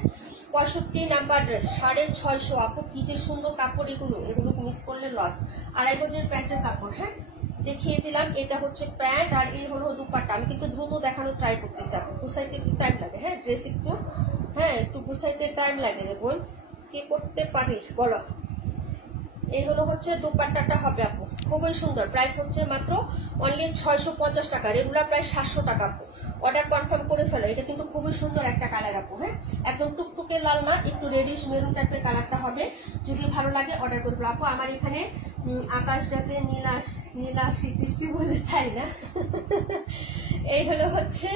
65 নাম্বার ড্রেস, 650 আপু। কি যে সুন্দর কাপড়, এগুলো মিস করলে লস। আড়াই গজের প্যান্টের কাপড়। হ্যাঁ, দেখিয়ে দিলাম। এটা হচ্ছে প্যান্ট, আর এই হলো দুপাট্টা। আমি কিন্তু দ্রুত দেখানোর ট্রাই করতেছি আপু, গুছাইতে একটু টাইম লাগে। হ্যাঁ, ড্রেস একটু, হ্যাঁ একটু গুছাইতে টাইম লাগে রে বোন। কি করতে পারি বলো? এই হলো হচ্ছে দুপাট্টাটা হবে আপু, খুবই সুন্দর। প্রাইস হচ্ছে মাত্র অনলি 650 টাকা। রেগুলার প্রাইস 700 টাকা আপু। অর্ডার কনফার্ম করে ফেলো। এটা কিন্তু খুবই সুন্দর একটা কালার আপু। হ্যাঁ, একদম টুকটুকে লাল না, একটু রেডিশ মেরুন টাইপের কালারটা হবে। যদি ভালো লাগে অর্ডার করে ফেলো আপু। আমার এখানে আকাশটাকে নীলাশি দিচ্ছি বলে, তাই না? এই হলো হচ্ছে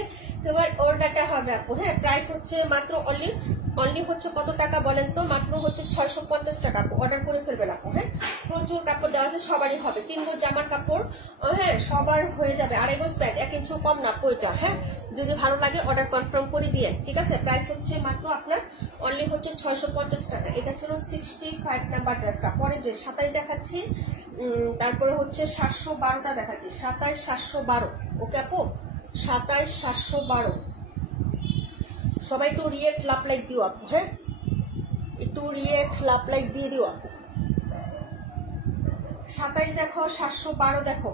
তোমার ওড়নাটা হবে আপু। হ্যাঁ, প্রাইস হচ্ছে মাত্র অনলি হচ্ছে কত টাকা বলেন তো? মাত্র হচ্ছে 650 টাকা আপু। অর্ডার করে ফেলবেন আপু। হ্যাঁ, প্রচুর কাপড় দেওয়া আছে, সবারই হবে। 3 গজ জামার কাপড়, হ্যাঁ সবার হয়ে যাবে। আড়াই গজ প্যান্ট, 1 ইঞ্চি কম না ওইটা। হ্যাঁ, যদি ভালো লাগে অর্ডার কনফার্ম করে দিয়ে, ঠিক আছে? প্রাইস হচ্ছে মাত্র আপনার অনলি হচ্ছে 650 টাকা। এটা ছিল 65 নাম্বার ড্রেসটা। পরের ড্রেস 27 দেখাচ্ছি, তারপরে হচ্ছে 712টা দেখাচ্ছি। 27 712। ওকে আপু, 27 712। সবাই একটু রিয়েক্ট লাভ লাইক দিও আপু। হ্যাঁ, একটু রিয়েক্ট লাভ লাইক দিয়ে দিও আপু। 27 দেখো, 712 দেখো।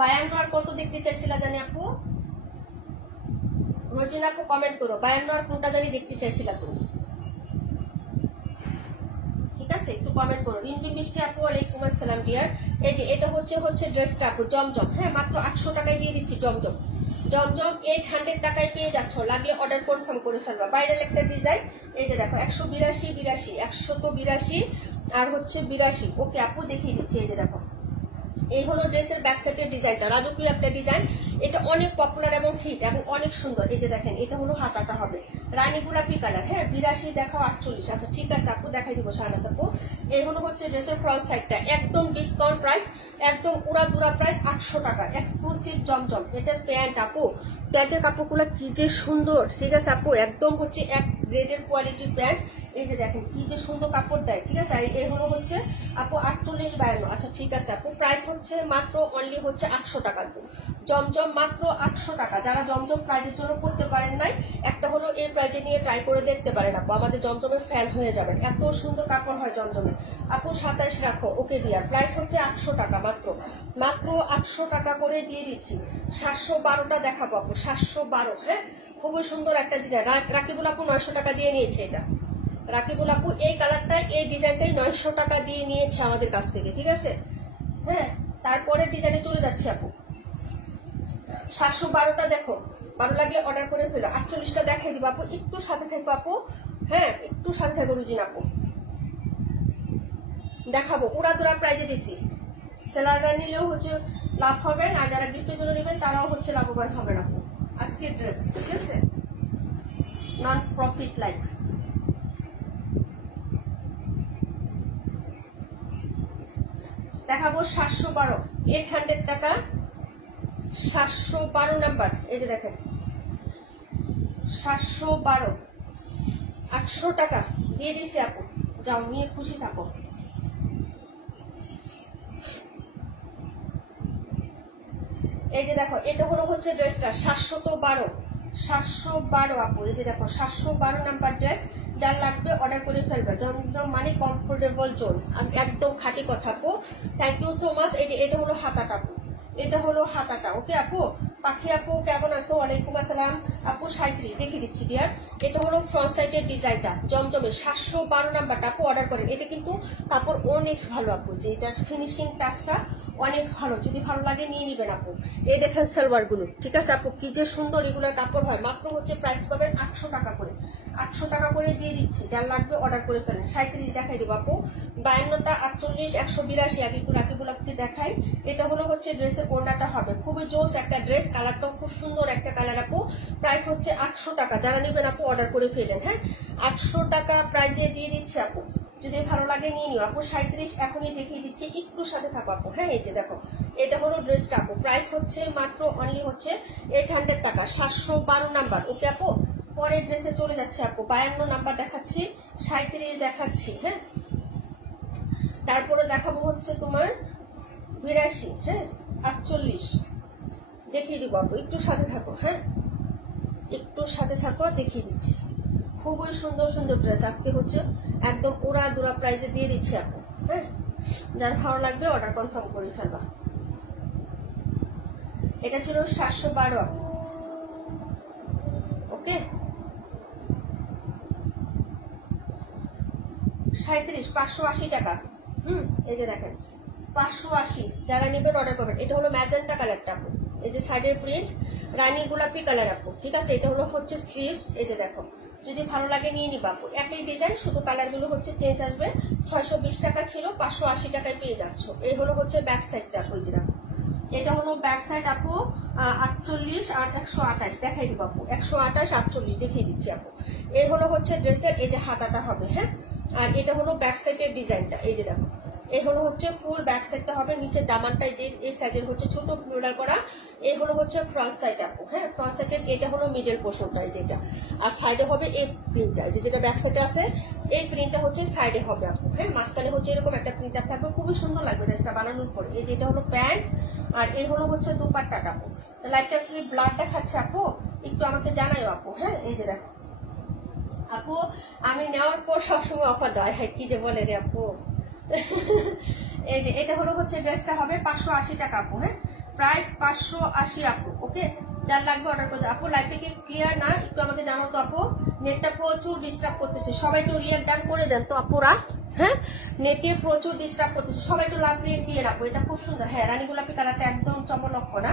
বায়ান্ন আর কত দেখতে চাইছিলা জানি আপু? রোজিনা আপু কমেন্ট করো, বায়ান্ন আর কোনটা জানি দেখতে চাইছিলা তুমি? ঠিক আছে, একটু কমেন্ট করো। রিমঝিম বৃষ্টি আপু, ওয়ালাইকুম আসসালাম ডিয়ার। এই যে এটা হচ্ছে ড্রেসটা আপু, জমজম। হ্যাঁ, মাত্র 800 টাকায় দিয়ে দিচ্ছি জমজম। জমজম 800 টাকায় পেয়ে যাচ্ছ। লাগলে অর্ডার কনফার্ম করে ফেলবা। বাইরের একটা ডিজাইন, এই যে দেখো 182 182 আর হচ্ছে 82। ওকে আপু, দেখিয়ে দিচ্ছি। এই যে দেখো, এই হলো ড্রেসের ব্যাক সাইডের ডিজাইনটা, রাজকীয় একটা ডিজাইন। এটা অনেক পপুলার এবং হিট এবং অনেক সুন্দর। এই যে দেখেন, এটা হলো হাতাটা হবে, রানী গোলাপি কালার, হ্যাঁ 82 দেখাও 48। আচ্ছা ঠিক আছে আপু, দেখাই দিব শাহনাজ আপু। এই হলো হচ্ছে ড্রেসের ফ্রন্ট সাইডটা, একদম ডিসকাউন্ট প্রাইস, একদম উড়াদুরা প্রাইস 800 টাকা, এক্সক্লুসিভ জমজম। এটার প্যান্ট আপু, প্যান্টের কাপড়গুলো কি যে সুন্দর, ঠিক আছে আপু, একদম হচ্ছে এক গ্রেডের কোয়ালিটির প্যান্ট। এই যে দেখেন কি যে সুন্দর কাপড় দেয়, ঠিক আছে। এই হলো হচ্ছে আপু 48 52। আচ্ছা ঠিক আছে আপু, প্রাইস হচ্ছে মাত্র অনলি হচ্ছে 800 টাকা। জমজম মাত্র 800 টাকা। যারা জমজম প্রাইজের জন্য করতে পারেন নাই, একটা হলো এই প্রাইজে নিয়ে ট্রাই করে দেখতে পারেন আপু, আমাদের জমজমের ফ্যান হয়ে যাবেন, এত সুন্দর কাপড় হয় জমজমের আপু। 27 রাখো, ওকে ডিয়ার। প্রাইস হচ্ছে 800 টাকা, মাত্র মাত্র 800 টাকা করে দিয়ে দিচ্ছি। 712টা দেখাবো আপু, 712, হ্যাঁ খুবই সুন্দর একটা ডিজাইন। রাকিবুল আপু 900 টাকা দিয়ে নিয়েছে এটা, রাকিবুল আপু এই কালারটা এই ডিজাইনটাই 900 টাকা দিয়ে নিয়েছে আমাদের কাছ থেকে, ঠিক আছে। হ্যাঁ তারপরে ডিজাইনে চলে যাচ্ছে আপু। 712টা দেখো, ভালো লাগলে অর্ডার করে ফেলো। 48টা দেখাই দিব আপু, একটু সাথে থাকবো আপু, হ্যাঁ একটু সাথে থাকবো রুজিন আপু। দেখাবো উড়াদুরা প্রাইজে দিছি, সেলাররা নিলেও হচ্ছে লাভ হবে, আর যারা গিফটের জন্য নেবেন তারাও হচ্ছে লাভবান হবে আপু। আজকের ড্রেস, ঠিক আছে, নন প্রফিট লাইফ। দেখাবো 712, 800 টাকা, 712 নাম্বার। এই যে দেখেন 712, 800 টাকা দিয়ে দিছি আপু, যাও নিয়ে খুশি থাকো। এই যে দেখো এটা হলো হচ্ছে ড্রেসটা 712, 712 আপু। এই যে দেখো 712 নাম্বার ড্রেস, যার লাগবে অর্ডার করে ফেলবে। জমজম মানে কমফোর্টেবল জোন, একদম খাঁটি কথা আপু। Thank you so much. এই যে এটা হলো হাতাটা আপু, এটা হলো হাতাটা, ওকে আপু। পাখি আপু কেমন আছো? ওয়ালাইকুম আসসালাম আপু। 37 দেখিয়ে দিচ্ছি ডিয়ার। এটা হলো ফ্রন্ট সাইডের ডিজাইনটা, জমজমে 712 নাম্বারটা আপু অর্ডার করেন। এটা কিন্তু কাপড় অনেক ভালো আপু, যে এটার ফিনিশিং টাচটা অনেক ভালো, যদি ভালো লাগে নিয়ে নিবেন আপু। এই দেখেন সালোয়ার গুলো, ঠিক আছে আপু, কি যে সুন্দর এগুলোর কাপড় হয়। মাত্র হচ্ছে প্রাইস পাবেন 800 টাকা করে, 800 টাকা করে দিয়ে দিচ্ছি। যার লাগবে অর্ডার করে ফেলেন। 37 দেখাই দিব আপু, 52টা 48, 182। আগে একটু রাকিবুল আপুকে দেখাই। এটা হলো হচ্ছে ড্রেসের ওড়নাটা হবে, খুবই জোস একটা ড্রেস, কালারটাও খুব সুন্দর একটা কালার আপু। প্রাইস হচ্ছে 800 টাকা। যারা নেবেন আপু অর্ডার করে ফেলেন, হ্যাঁ 800 টাকা প্রাইজে দিয়ে দিচ্ছে আপু, যদি ভালো লাগে নিয়ে নিও আপু। 37 এখনই দেখিয়ে দিচ্ছি, একটু সাথে থাকো আপু। হ্যাঁ এই যে দেখো এটা হলো ড্রেসটা আপু, প্রাইস হচ্ছে মাত্র অনলি হচ্ছে 800 টাকা, 712 নাম্বার, ওকে আপু। পরের ড্রেসে চলে যাচ্ছে আপু, 52 নাম্বার দেখাচ্ছি, 37 দেখাচ্ছি, হ্যাঁ তারপরে দেখাবো হচ্ছে তোমার 82, হ্যাঁ 48 দেখিয়ে দিব আপু, একটু সাথে থাকো, হ্যাঁ একটু সাথে থাকো, দেখিয়ে দিচ্ছি। খুবই সুন্দর সুন্দর ড্রেস আজকে হচ্ছে একদম উড়া দুরা প্রাইজে দিয়ে দিচ্ছি আপু, হ্যাঁ যার ভালো লাগবে অর্ডার কনফার্ম করে ফেলবা। এটা ছিল 712 আপু, ওকে। 37 580 টাকা, এই যে দেখেন 580, যারা নেবেন অর্ডার করবেন। এটা হলো ম্যাজেন্টা কালারটা আপু, এই যে সাইডের প্রিন্ট রানী গোলাপি কালার আপু, ঠিক আছে। এটা হলো হচ্ছে স্লিভস, এই যে দেখো, যদি ভালো লাগে নিয়ে নিবা আপু। একই ডিজাইন, শুধু কালার গুলো হচ্ছে চেঞ্জ আসবে। 620 টাকা ছিল, 580 টাকায় পেয়ে যাচ্ছ। এই হলো হচ্ছে ব্যাক সাইডটা আপু, এই যে দেখো এটা হলো ব্যাক সাইড আপু, 48 আর 128 দেখাই দিব আপু, 128 48 দেখিয়ে দিচ্ছি আপু। এই হলো হচ্ছে ড্রেসের এই যে হাতাটা হবে, হ্যাঁ আর এটা হলো ব্যাক সাইডের ডিজাইনটা, এই যে দেখো এই হলো হচ্ছে ফুল ব্যাক সাইডটা হবে, নিচের দামানটাই যে এই সাইডের হচ্ছে ছোট ফ্লোরাল করা। এই হলো হচ্ছে ফ্রন্ট সাইড আপু, হ্যাঁ ফ্রন্ট সাইডের এটা হলো মিডল পোর্শনটা যেটা, আর সাইডে হবে এই প্রিন্টটা, যেটা ব্যাক সাইডে আছে এই প্রিন্টটা হচ্ছে সাইডে হবে আপু, হ্যাঁ মাঝখানে হচ্ছে এরকম একটা প্রিন্টার থাকবে, খুবই সুন্দর লাগবে ড্রেসটা বানানোর পরে। এই যেটা হলো প্যান্ট, আর এই হলো হচ্ছে দুপাট্টাটা আপু। লাইটটা কি ব্লাড দেখাচ্ছে আপু, একটু আমাকে জানাইও আপু, হ্যাঁ এই যে দেখো আপু, আমি নেওয়ার পর সবসময় অফার দেয়, হ্যাঁ কি যে বলে রে আপু। এই যে এটা হলো হচ্ছে ড্রেসটা হবে 580 টাকা আপু, হ্যাঁ প্রাইস 580 আপু, ওকে। যার লাগবে অর্ডার করতে আপু। লাইভটা কি ক্লিয়ার না একটু আমাকে জানো তো আপু, নেটটা প্রচুর ডিস্টার্ব করতেছে, সবাই একটু রিয়াক্ট ডান করে দেন তো আপুরা, হ্যাঁ নেটে প্রচুর ডিস্টার্ব করতেছে, সবাই একটু লাভ রিয়েক্ট দিয়ে রাখবো। এটা খুব সুন্দর, হ্যাঁ রানী গোলাপি কালারটা একদম চমলক্ষ না,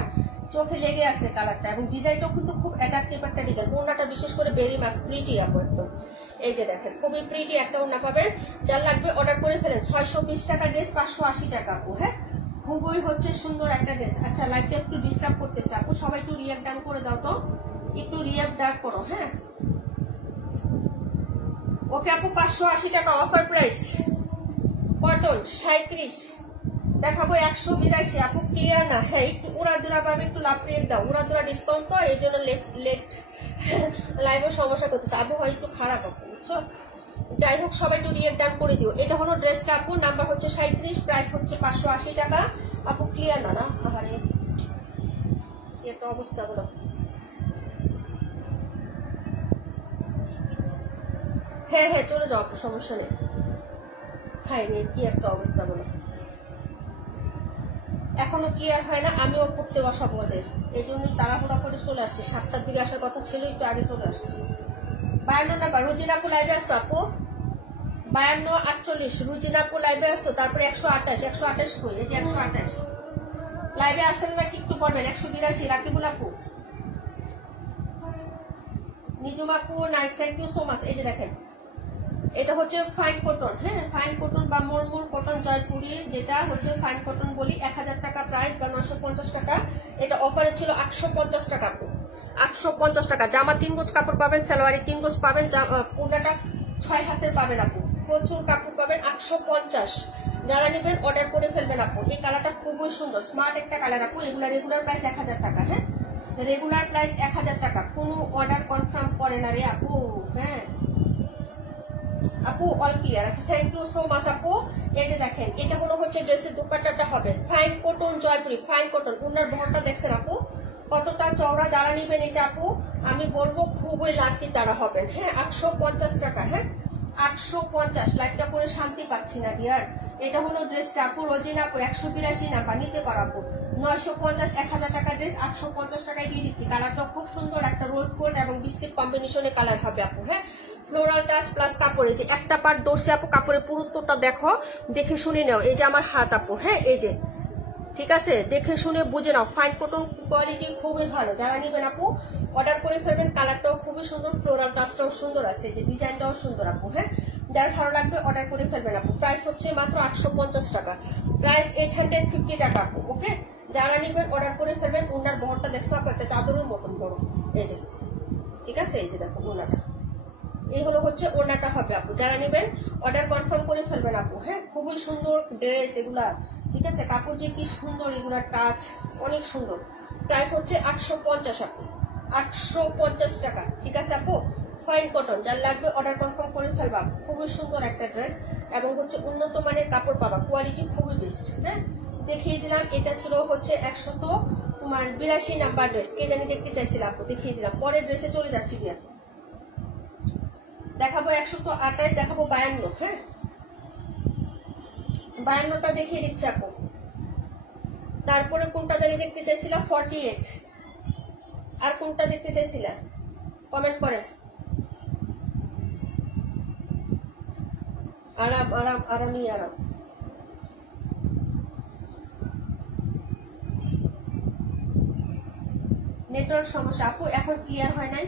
চোখে লেগে আছে কালারটা, এবং ডিজাইনটাও কিন্তু খুব অ্যাট্রাকটিভ একটা ডিজাইন। ওড়নাটা বিশেষ করে ভেরি মাস প্রিটি আপু একদম, এই যে দেখেন খুবই প্রিটি একটা ওড়না পাবেন। যার লাগবে অর্ডার করে ফেলেন। 620 টাকা ড্রেস, 580 টাকা আপু, হ্যাঁ খুবই হচ্ছে সুন্দর একটা ড্রেস। আচ্ছা লাইভটা একটু ডিস্টার্ব করতেছে আপু, সবাই একটু রিয়াক্ট ডান করে দাও তো, একটু রিয়াক্ট ডান করো, হ্যাঁ ওকে আপু 580 টাকা অফার প্রাইস। কটন 37 দেখাবো 182 আপু ক্লিয়ার না? হ্যাঁ একটু উড়াদুরা ভাবে একটু লাভ রেট দাও, উড়াদুরা ডিসকাউন্ট তো এই জন্য লেট লাইভে সমস্যা করতেছে, আবহাওয়া একটু খারাপ আপু বুঝছো। যাই হোক সবাই একটু রিয়েক্ট ডান করে দিও। এটা হলো ড্রেসটা আপু, নাম্বার হচ্ছে 37, প্রাইস হচ্ছে 580 টাকা আপু ক্লিয়ার না? না আহারে একটা অবস্থা গুলো। হ্যাঁ হ্যাঁ চলে যাও আপু সমস্যা নেই। হ্যাঁ কি একটা অবস্থা বলো, এখনো ক্লিয়ার হয় না, আমিও পড়তে বসাবো ওদের, এই জন্যই তাড়াহুড়া করে চলে আসছি। 7টার দিকে আসার কথা ছিল, একটু আগে চলে আসছি। 52 নাম্বার রুজিনা আপু লাইভে আসো আপু, 52 48 রুজিনা আপু লাইভে আসো। তারপরে 128 কই? এই যে 128 লাইভে আসেন নাকি একটু বলবেন। 182 রাকিবুল আপু, নিজুম আপু nice, thank you so much. এই যে দেখেন এটা হচ্ছে ফাইন কটন, হ্যাঁ ফাইন কটন বা মুরমুর কটন জয়পুরি, যেটা হচ্ছে ফাইন কটন বলি। 1000 টাকা প্রাইস বা 950 টাকা। এটা অফারে ছিল 850 টাকা আপু, 850 টাকা। জামা 3 গজ কাপড় পাবেন, সালোয়ারি 3 গজ পাবেন, পুরোটা 6 হাতের পাবেন আপু, প্রচুর কাপড় পাবেন। 850 যারা নেবেন অর্ডার করে ফেলবেন আপু। এই কালারটা খুবই সুন্দর, স্মার্ট একটা কালার আপু। এগুলা রেগুলার প্রাইস 1000 টাকা, হ্যাঁ রেগুলার প্রাইস 1000 টাকা। কোনো অর্ডার কনফার্ম করে না রে আপু, হ্যাঁ আপু অল ক্লিয়ার আছে, থ্যাংক ইউ সো মাচ আপু। এই যে দেখেন এটা হলো হচ্ছে ড্রেসের দুপাট্টাটা হবে fine cotton Jaipuri, fine cotton. উনার বহরটা দেখছেন আপু কতটা চওড়া। যারা নিবেন এটা আপু আমি বলবো খুবই লাকি তারা হবেন, হ্যাঁ 850 টাকা, হ্যাঁ 850। লাইফটা করে শান্তি পাচ্ছি না ডিয়ার। এটা হলো ড্রেসটা আপু, রোজিনা আপু 182 নাম্বার নিতে পারো আপু। 950 1000 টাকা ড্রেস 850 টাকায় দিয়ে দিচ্ছি। কালারটা খুব সুন্দর, একটা রোজ গোল্ড এবং বিস্কিট কম্বিনেশনে কালার হবে আপু, হ্যাঁ ফ্লোরাল টাচ প্লাস কাপড়ে যে একটা পার্ট দোষে আপু, কাপড়ের পুরুত্বটা দেখো, দেখে শুনে নাও। এই যে আমার হাত আপু, হ্যাঁ এই যে ঠিক আছে, দেখে শুনে বুঝে নাও। ফাইন কটন কোয়ালিটি খুবই ভালো, যারা নিবেন আপু অর্ডার করে ফেলবেন। কালারটাও খুবই সুন্দর, ফ্লোরাল টাচটাও সুন্দর আছে, যে ডিজাইনটাও সুন্দর আপু, হ্যাঁ যার ভালো লাগবে অর্ডার করে ফেলবেন আপু। প্রাইস হচ্ছে মাত্র 850 টাকা, প্রাইস 850 টাকা আপু, ওকে যারা নিবেন অর্ডার করে ফেলবেন। উনার বহরটা দেখছো আপু একটা চাদরের মতন বড়, এই যে ঠিক আছে, এই যে দেখো ওনাটা, এই হলো হচ্ছে ওড়নাটা হবে আপু। যারা নেবেন অর্ডার কনফার্ম করে ফেলবেন আপু, হ্যাঁ খুবই সুন্দর ড্রেস এগুলা, ঠিক আছে কাপড় যে কি সুন্দর, এগুলা টাচ অনেক সুন্দর। প্রাইস হচ্ছে 850 আপু, 850 টাকা, ঠিক আছে আপু ফাইন কটন। যার লাগবে অর্ডার কনফার্ম করে ফেলবা। খুবই সুন্দর একটা ড্রেস এবং হচ্ছে উন্নত মানের কাপড় পাবা, কোয়ালিটি খুবই বেস্ট, হ্যাঁ দেখিয়ে দিলাম। এটা ছিল হচ্ছে 182 নাম্বার ড্রেস, কে জানি দেখতে চাইছিল আপু, দেখিয়ে দিলাম। পরের ড্রেসে চলে যাচ্ছি দিয়া, দেখাবো 128, দেখাবো 52, হ্যাঁ 52টা দেখিয়ে দিচ্ছি আপু। তারপরে কোনটা জানি দেখতে চাইছিলা 48, আর কোনটা দেখতে চাইছিলা কমেন্ট করেন। আরাম আরাম আরামই আরাম। নেটওয়ার্ক সমস্যা আপু, এখন ক্লিয়ার হয় নাই,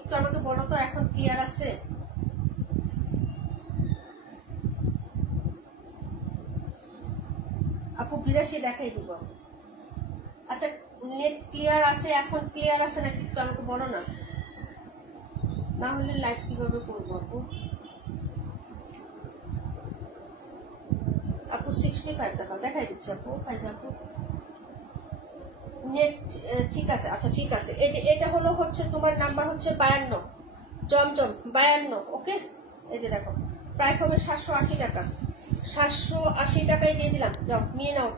একটু আমাকে বলো তো এখন ক্লিয়ার আছে? আপু 82 দেখাই দিব। আচ্ছা নেট ক্লিয়ার আছে, এখন ক্লিয়ার আছে নাকি একটু আমাকে বলো না, না হলে লাইভ কিভাবে করবো আপু? আপু 65 দেখাও, দেখাই দিচ্ছি আপু। আপু নেট ঠিক আছে, আচ্ছা ঠিক আছে। এই যে এটা হলো হচ্ছে তোমার নাম্বার হচ্ছে 52, জমজম 52, ওকে এই যে দেখো প্রাইস হবে 780 টাকা, 780 টাকায় দিয়ে দিলাম, যাও নিয়ে নাও।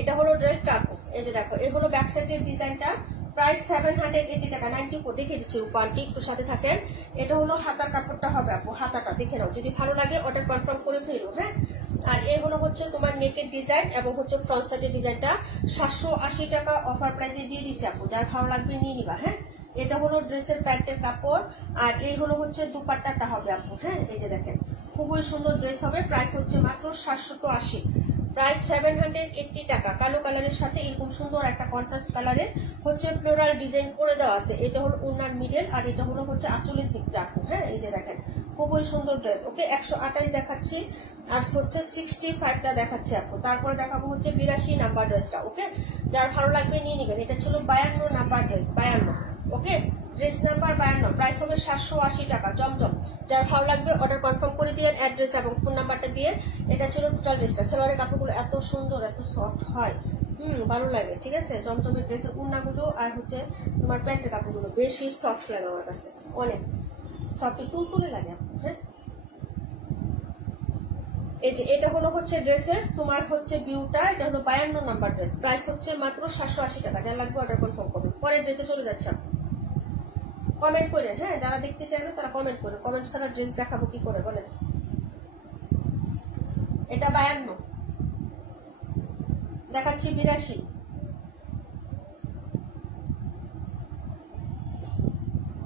এটা হলো ড্রেসটা আপু, এই যে দেখো এই হলো ব্যাক সাইডের ডিজাইনটা। প্রাইস 780 টাকা, 94 দেখে দিচ্ছি কোয়ান্টি, একটু সাথে থাকেন। এটা হলো হাতার কাপড়টা হবে আপু, হাতাটা দেখে নাও, যদি ভালো লাগে অর্ডার কনফার্ম করে ফেলো, হ্যাঁ আর এই হলো হচ্ছে তোমার নেকের ডিজাইন এবং হচ্ছে ফ্রন্ট সাইডের ডিজাইনটা। 780 টাকা অফার প্রাইসে দিয়ে দিছি আপু, যার ভালো লাগবে নিয়ে নিবা, হ্যাঁ এটা হলো ড্রেসের প্যান্টের কাপড় আর এই হলো হচ্ছে দুপাট্টাটা হবে আপু, হ্যাঁ এই যে দেখেন খুবই সুন্দর ড্রেস হবে। প্রাইস হচ্ছে মাত্র 780, প্রাইস 780 টাকা। কালো কালারের সাথে এরকম সুন্দর একটা কন্ট্রাস্ট কালারের হচ্ছে ফ্লোরাল ডিজাইন করে দেওয়া আছে। এটা হলো ওনার মিডল আর এটা হলো হচ্ছে আঁচলের দিকটা আপু, হ্যাঁ এই যে দেখেন খুবই সুন্দর ড্রেস, ওকে 128 দেখাচ্ছি আর হচ্ছে 65টা দেখাচ্ছি আপু। তারপরে দেখাবো হচ্ছে 82 নাম্বার ড্রেসটা, ওকে যার ভালো লাগবে নিয়ে নিবেন। এটা ছিল 52 নাম্বার ড্রেস, 52, ওকে ড্রেস নাম্বার 52, প্রাইস হবে 780 টাকা। জমজম, যার ভালো লাগবে অর্ডার কনফার্ম করে দিয়ে অ্যাড্রেস এবং ফোন নাম্বারটা দিয়ে। এটা ছিল টোটাল ড্রেসটা। সালোয়ারের কাপড়গুলো এত সুন্দর, এত সফট হয়, ভালো লাগে। ঠিক আছে, জমজমের ড্রেসের উন্নাগুলো আর হচ্ছে তোমার প্যান্টের কাপড়গুলো বেশি সফট লাগে আমার কাছে, অনেক সফট, তুলতুলে লাগে। হ্যাঁ, এই যে এটা হলো হচ্ছে ড্রেসের তোমার হচ্ছে ভিউটা। এটা হলো 52 নাম্বার ড্রেস, প্রাইস হচ্ছে মাত্র 780 টাকা। যার লাগবে অর্ডার কনফার্ম করবেন। পরের ড্রেসে চলে যাচ্ছে, কমেন্ট করেন। হ্যাঁ, যারা দেখতে চাইবে তারা কমেন্ট করেন। কমেন্ট ছাড়া ড্রেস দেখাবো কি করে বলেন? এটা 52, দেখাচ্ছি 82।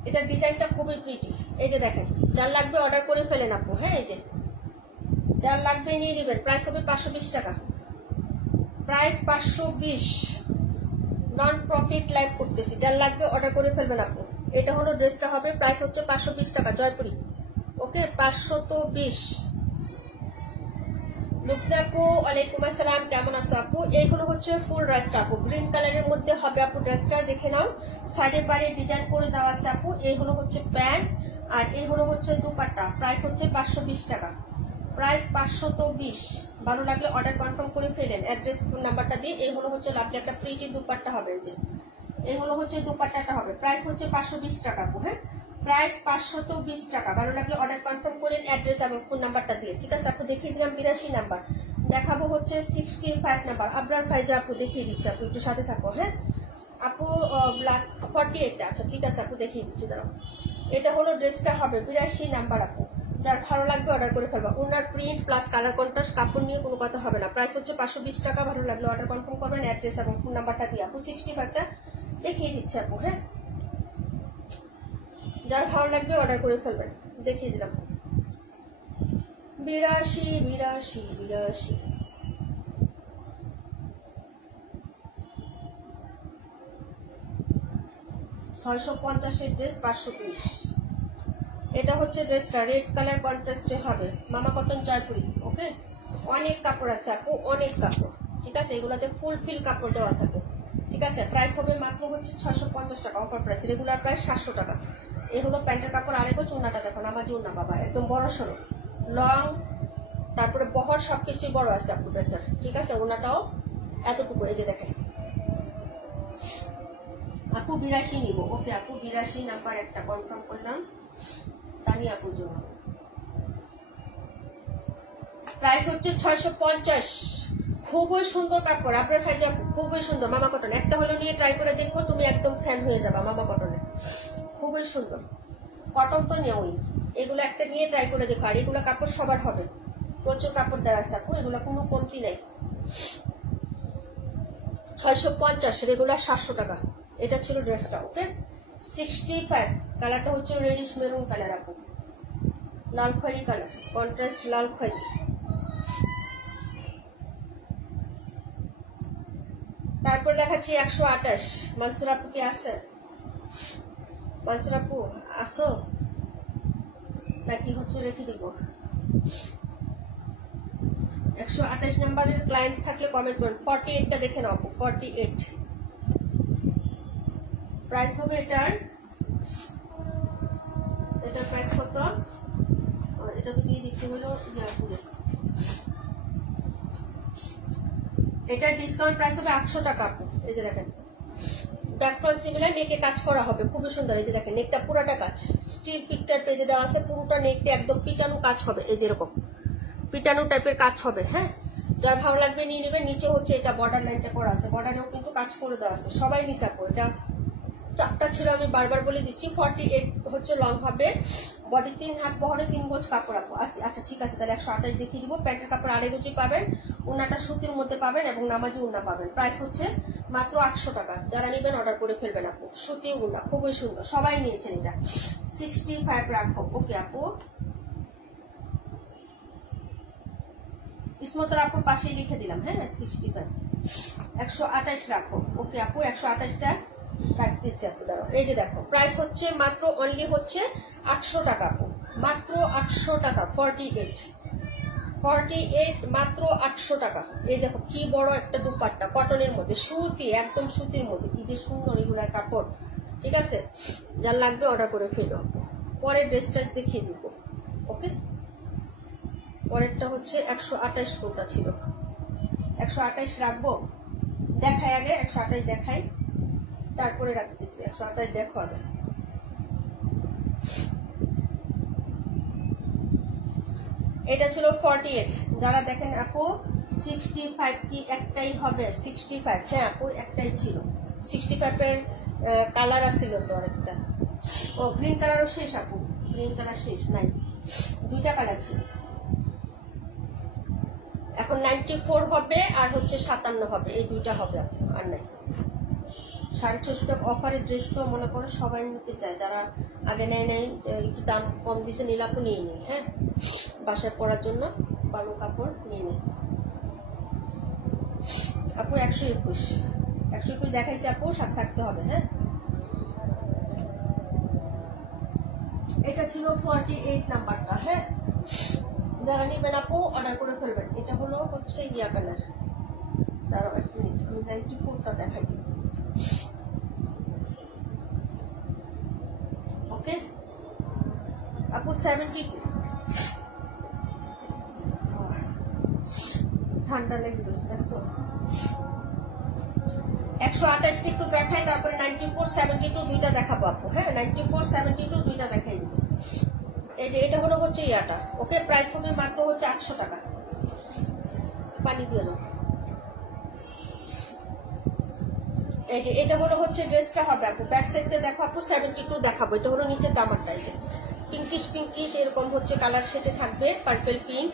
এটা ডিজাইনটা খুবই প্রিটি। এই যে দেখেন, যার লাগবে অর্ডার করে ফেলেন আপু। হ্যাঁ, এই যে যার লাগবে নিয়ে নেবেন। প্রাইস হবে 520 টাকা, প্রাইস 520। নন প্রফিট লাইভ করতেছি, যার লাগবে অর্ডার করে ফেলবেন আপু। এটা হলো ড্রেসটা হবে, প্রাইস হচ্ছে 520 টাকা। জয়পুরি, ওকে, 520। লুকনা আপু, ওয়ালাইকুম আসসালাম, কেমন আছো আপু? এইগুলো হচ্ছে ফুল ড্রেসটা আপু, গ্রিন কালারের মধ্যে হবে আপু ড্রেসটা। দেখে নাও, সাইডে পাড়ে ডিজাইন করে দেওয়া আছে আপু। এই হলো হচ্ছে প্যান্ট আর এই হলো হচ্ছে দুপাট্টা। প্রাইস হচ্ছে 520 টাকা, প্রাইস 520। ভালো লাগলে অর্ডার কনফার্ম করে ফেলেন অ্যাড্রেস ফোন নাম্বারটা দিয়ে। এই হলো হচ্ছে লাভলি একটা প্রিটি দুপাট্টা হবে। যে এই হলো হচ্ছে দুপাট্টাটা হবে, প্রাইস হচ্ছে 520 টাকা আপু। হ্যাঁ, প্রাইস 520 টাকা। ভালো লাগলে অর্ডার কনফার্ম করেন অ্যাড্রেস এবং ফোন নাম্বারটা দিয়ে। ঠিক আছে আপু, দেখিয়ে দিলাম 82 নাম্বার। দেখাবো হচ্ছে 65 নাম্বার। আবরার ফাইজা আপু দেখিয়ে দিচ্ছে আপু, একটু সাথে থাকো। হ্যাঁ আপু, ব্ল্যাক 48। আচ্ছা ঠিক আছে আপু, দেখিয়ে দিচ্ছি দাঁড়াও। এটা হলো ড্রেসটা হবে 82 নাম্বার আপু। যার ভালো লাগবে অর্ডার করে ফেলবা। ওনার প্রিন্ট প্লাস কালার কন্ট্রাস্ট, কাপড় নিয়ে কোনো কথা হবে না। প্রাইস হচ্ছে 520 টাকা। ভালো লাগলে অর্ডার কনফার্ম করবেন অ্যাড্রেস এবং ফোন নাম্বারটা দিয়ে আপু। 65টা দেখিয়ে দিচ্ছে আপু। হ্যাঁ, যার ভালো লাগবে অর্ডার করে ফেলবেন। দেখিয়ে দিলাম 82। 650 ড্রেস 520। এটা হচ্ছে ড্রেসটা রেড কালার কন্ট্রাস্টে হবে, মামা কটন জয়পুরি। ওকে, অনেক কাপড় আছে আপু, অনেক কাপড়। ঠিক আছে, এগুলাতে ফুল ফিল কাপড় দেওয়া থাকে। ঠিক আছে, প্রাইস হবে মাত্র হচ্ছে 650 টাকা, অফার প্রাইস। রেগুলার প্রাইস 700 টাকা। এই হলো প্যান্টের কাপড়। আরেকো চুন্নাটা দেখো, নামাজি উন্না বাবা, একদম বড় সড়ো লং, তারপরে বহর সবকিছুই বড় আছে আপু ড্রেসের। ঠিক আছে, উন্নাটাও এতটুকু। এই যে দেখেন আপু 82 নিব। ওকে আপু, 82 নাম্বার একটা কনফার্ম করলাম তানি আপুর জন্য। প্রাইস হচ্ছে 650। খুবই সুন্দর কাপড়, আপনার ফাইজা আপু খুবই সুন্দর। মামা কটন একটা হলো নিয়ে ট্রাই করে দেখো, তুমি একদম ফ্যান হয়ে যাবা মামা কটনে। খুবই সুন্দর কটন তো নেওই, এগুলো একটা নিয়ে ট্রাই করে দেখো। আর এগুলো কাপড় সবার হবে, প্রচুর কাপড় দেওয়া আছে আপু, এগুলো কোনো কমতি নাই। 650, রেগুলার 700 টাকা। এটা ছিল ড্রেসটা। ওকে, 65 কালারটা হচ্ছে রেডিশ মেরুন কালার আপু, লাল খয়েরি কালার, কন্ট্রাস্ট লাল খয়েরি। তারপর দেখাচ্ছি 128। মানসুর আপু কি আছে? মানসুর আপু আসো নাকি হচ্ছে রেখে দিব? 128 নাম্বারের ক্লায়েন্ট থাকলে কমেন্ট করুন। 48টা দেখে নাও আপু, 48 প্রাইস হবে এটার প্রাইস কত? এটা তো দিয়ে দিচ্ছি হলো ইয়ারপুরে। এটার ডিসকাউন্ট প্রাইস হবে 800 টাকা আপু। এই যে দেখেন, ব্যাক ফ্রন্ট সিমিলার, নেকে কাজ করা হবে, খুবই সুন্দর। এই যে দেখেন, নেকটা পুরোটা কাজ, স্টিল পিকচার পেজে দেওয়া আছে, পুরোটা নেকটা একদম পিটানো কাজ হবে। এই যেরকম পিটানো টাইপের কাজ হবে। হ্যাঁ, যার ভালো লাগবে নিয়ে নেবেন। নিচে হচ্ছে এটা বর্ডার লাইনটা করা আছে, বর্ডারেও কিন্তু কাজ করে দেওয়া আছে। সবাই নিচা করে, এটা চারটা ছিল, আমি বারবার বলে দিচ্ছি। 48 হচ্ছে লং হবে, বডি 3 হাত বহরে 3 গজ কাপড় আপু। আচ্ছা ঠিক আছে, তাহলে 128 দেখিয়ে দিব। প্যান্টের কাপড় 2.5 গজি পাবেন, উন্নাটা সুতির মধ্যে পাবেন এবং নামাজি উন্না পাবেন। প্রাইস হচ্ছে মাত্র 800 টাকা। যারা নেবেন অর্ডার করে ফেলবেন আপু। সুতি উন্না খুবই সুন্দর, সবাই নিয়েছেন এটা। 65 রাখো। ওকে আপু, ইসমতার আপুর পাশেই লিখে দিলাম। হ্যাঁ, 65 128 রাখো। ওকে আপু, 128টা রাখতেছি আপু। দাঁড়াও, এই যে দেখো, প্রাইস হচ্ছে মাত্র অনলি হচ্ছে 800 টাকা আপু, মাত্র 800 টাকা। 48 মাত্র 800 টাকা। এই দেখো কি বড় একটা দুপাট্টা, কটনের মধ্যে, সুতি, একদম সুতির মধ্যে। কি যে সুন্দর এগুলার কাপড়। ঠিক আছে, যার লাগবে অর্ডার করে ফেলো। পরের ড্রেসটা দেখিয়ে দিব। ওকে, পরেরটা হচ্ছে 128 কোনটা ছিল, 128 রাখবো, দেখাই আগে 128 দেখাই, তারপরে রাখতেছি। 128 দেখো আগে। এটা ছিল 48। যারা দেখেন আপু 65 কি একটাই হবে? 65, হ্যাঁ আপু একটাই ছিল। 65 এর কালার আছিল তো আরেকটা। ও গ্রিন কালারও শেষ আপু, গ্রিন কালার শেষ নাই, দুইটা কালার ছিল। এখন 94 হবে আর হচ্ছে 57 হবে, এই দুইটা হবে আপু, আর নাই। 650 টাকা অফারের ড্রেস তো মনে করে সবাই নিতে চায়, যারা আগে নেয় নাই, একটু দাম কম দিছে নিলে আপু নিয়ে নিই। হ্যাঁ, বাসায় পরার জন্য ভালো কাপড় নিয়ে নিই আপু। 121 দেখাইছি আপু, সাথে থাকতে হবে। হ্যাঁ, এটা ছিল 48 নাম্বারটা। হ্যাঁ, যারা নিবেন আপু অর্ডার করে ফেলবেন। এটা হলো হচ্ছে ইয়া কালার, তার এক মিনিট আমি 94টা দেখাই দিই। ওকে আপু 72, ঠান্ডা লেগে গেছে দেখছো। 128 একটু দেখাই, তারপরে 94, 72 দুইটা দেখাবো আপু। হ্যাঁ, 94, 72 দুইটা দেখাই দিব। এই যে এটা হলো হচ্ছে ইয়াটা। ওকে, প্রাইস হবে মাত্র হচ্ছে 800 টাকা। পানি দিয়ে দাও। এই যে এটা হলো হচ্ছে ড্রেসটা হবে আপু। ব্যাক সাইডে দেখো আপু 72 দেখাবো। এটা হলো নিচের দামারটা, এই যে পিঙ্কিশ এরকম হচ্ছে কালার শেডে থাকবে, পার্পল পিঙ্ক।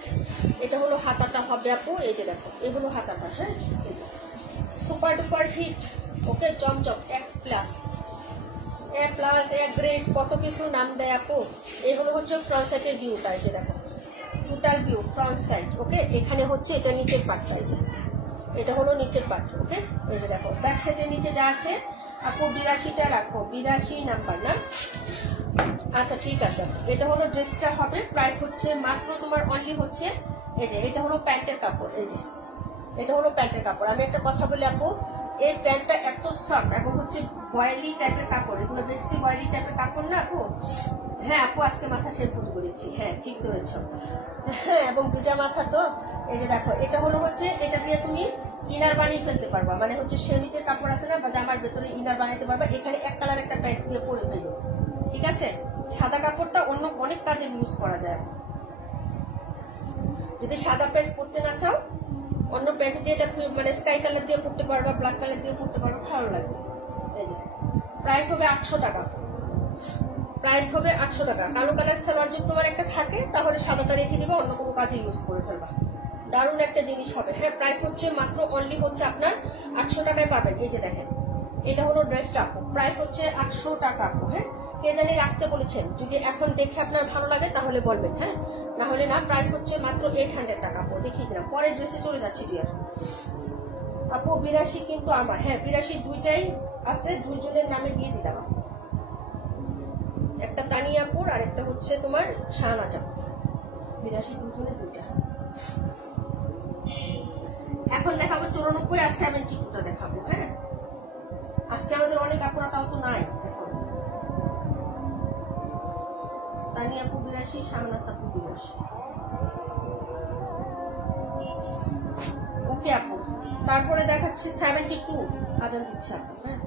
এটা হলো হাতাটা হবে আপু, এই যে দেখো এই হলো হাতাটা। হ্যাঁ, সুপার ডুপার হিট। ওকে, চমচম এক প্লাস, এ গ্রেড, কত কিছু নাম দেয় আপু। এগুলো হচ্ছে ফ্রন্ট সাইডের ভিউটা, এই যে দেখো টোটাল ভিউ ফ্রন্ট সাইড। ওকে, এখানে হচ্ছে এটা নিচের পার্টটা, এই যে এটা হলো নিচের পার্ট। ওকে, এই যে দেখো ব্যাক সাইডের নিচে যা আছে আপু 82টা রাখো, 82 নাম্বার না? আচ্ছা ঠিক আছে। এটা হলো ড্রেসটা হবে, প্রাইস হচ্ছে মাত্র তোমার অনলি হচ্ছে এই যে এটা হলো প্যান্টের কাপড়। এই যে এটা হলো প্যান্টের কাপড়। আমি একটা কথা বলি আপু, এই প্যান্টটা এত সফট এবং হচ্ছে বয়েলি টাইপের কাপড়, এগুলো বেশি বয়েলি টাইপের কাপড় না আপু? হ্যাঁ আপু, আজকে মাথা শ্যাম্পু করেছি। হ্যাঁ ঠিক ধরেছ। হ্যাঁ, এবং ভিজা মাথা তো। এই যে দেখো এটা হলো হচ্ছে, এটা দিয়ে তুমি ইনার বানিয়ে ফেলতে পারবা, মানে হচ্ছে সেমিজের কাপড় আছে না, বা জামার ভেতরে ইনার বানাইতে পারবা। এখানে এক কালার একটা প্যান্ট দিয়ে পরে ফেলো, ঠিক আছে? সাদা কাপড়টা অন্য অনেক কাজে ইউজ করা যায়। যদি সাদা প্যান্ট পরতে না চাও, অন্য প্যান্ট দিয়ে এটা মানে স্কাই কালার দিয়ে পরতে পারবা, ব্ল্যাক কালার দিয়ে পরতে পারবা, ভালো লাগবে। এই যে প্রাইস হবে 800 টাকা। প্রাইস হবে 800 টাকা। কালো কালার সালোয়ার যদি তোমার একটা থাকে, তাহলে সাদাটা রেখে দিবা, অন্য কোনো কাজে ইউজ করে ফেলবা। দারুণ একটা জিনিস হবে। হ্যাঁ, প্রাইস হচ্ছে মাত্র অনলি হচ্ছে আপনার 800 টাকায় পাবেন। এই যে দেখেন এটা হলো ড্রেসটা আপু, প্রাইস হচ্ছে 800 টাকা আপু। হ্যাঁ, কে জানি রাখতে বলেছেন, যদি এখন দেখে আপনার ভালো লাগে তাহলে বলবেন। হ্যাঁ, না হলে না। প্রাইস হচ্ছে মাত্র 800 টাকা আপু। দেখিয়ে দিলাম। পরের ড্রেসে চলে যাচ্ছি ডিয়ার আপু। 82 কিন্তু আমার। হ্যাঁ, 82 দুইটাই আছে, দুইজনের নামে দিয়ে দিলাম। একটা তানিয়াপুর আর একটা হচ্ছে তোমার শাহনাজ আপু। 82 দুজনের দুইটা। এখন দেখাবো 94 আর 72টা দেখাবো। হ্যাঁ, আজকে আমাদের অনেক আপুরা তাও তো নাই। তানিয়াপু 82, শাহনাজ আপু 82। ওকে আপু, তারপরে দেখাচ্ছি 72। আজান দিচ্ছে আপু। হ্যাঁ,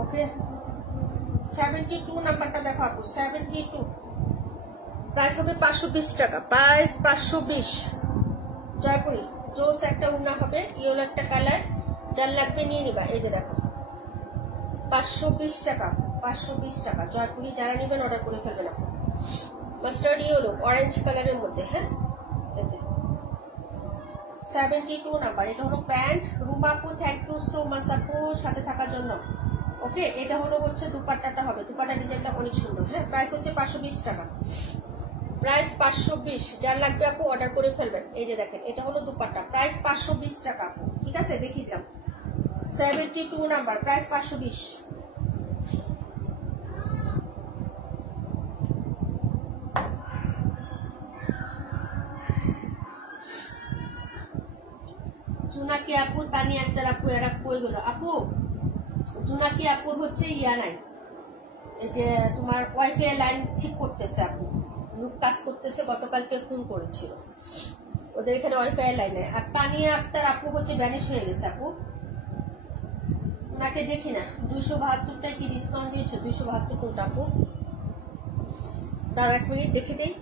ওকে 72 নাম্বারটা দেখো আপু। 72 প্রাইস হবে 520 টাকা। প্রাইস 520। জয়পুরি জোস একটা উন্না হবে, ইয়েলো একটা কালার, যার লাগবে নিয়ে নিবা। এই যে দেখো 520 টাকা। 520 টাকা জয়পুরি। যারা নেবেন অর্ডার করে ফেলবেন আপু। মাস্টার্ড ইয়েলো অরেঞ্জ কালারের মধ্যে। হ্যাঁ, এই যে 72 নাম্বার। এটা হলো প্যান্ট। রুমা আপু থ্যাংক ইউ সো মাচ আপু সাথে থাকার জন্য। ওকে, এটা হলো হচ্ছে দুপাট্টাটা হবে। দুপাট্টা ডিজাইনটা অনেক সুন্দর। হ্যাঁ, প্রাইস হচ্ছে 520 টাকা। প্রাইস 520, যার লাগবে আপু অর্ডার করে ফেলবেন। এই যে দেখেন এটা হলো দুপাট্টা, প্রাইস 520 টাকা আপু, ঠিক আছে দেখিয়ে দিলাম। 72 নাম্বার, প্রাইস 520। জুনাকি আপু, তানিয়া আক্তার আপু, এরা কই গেল আপু? জুনাকি আপুর হচ্ছে ইয়া নাই, এই যে তোমার ওয়াইফাই লাইন ঠিক করতেছে আপু, লুক কাজ করতেছে, গতকালকে ফোন করেছিল, ওদের এখানে ওয়াইফাই লাইন নেই। আর তানিয়া আক্তার আপু হচ্ছে ভ্যানিশ হয়ে গেছে আপু, ওনাকে দেখি না। 272টায় কি ডিসকাউন্ট দিয়েছে? 272 কোনটা আপু? তার 1 মিনিট দেখে দেই।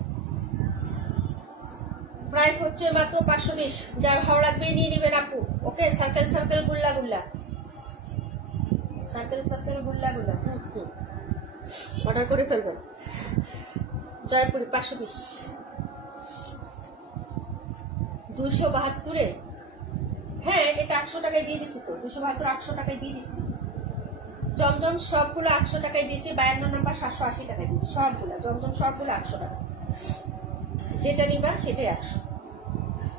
প্রাইস হচ্ছে মাত্র 520, যার ভালো লাগবে নিয়ে নেবেন আপু। ওকে, সার্কেল সার্কেল গুল্লা গুল্লা, সার্কেল সার্কেল গুল্লা গুল্লা, অর্ডার করে ফেলবেন। জয়পুরি 520, 272-এ, হ্যাঁ এটা 800 টাকায় দিয়ে দিছি তো, 272 800 টাকায় দিয়ে দিছি। জমজম সবগুলো 800 টাকায় দিয়েছি, 52 নাম্বার 780 টাকায় দিয়েছি সবগুলো, জমজম সবগুলো 800 টাকা, যেটা নিবা সেটাই 800,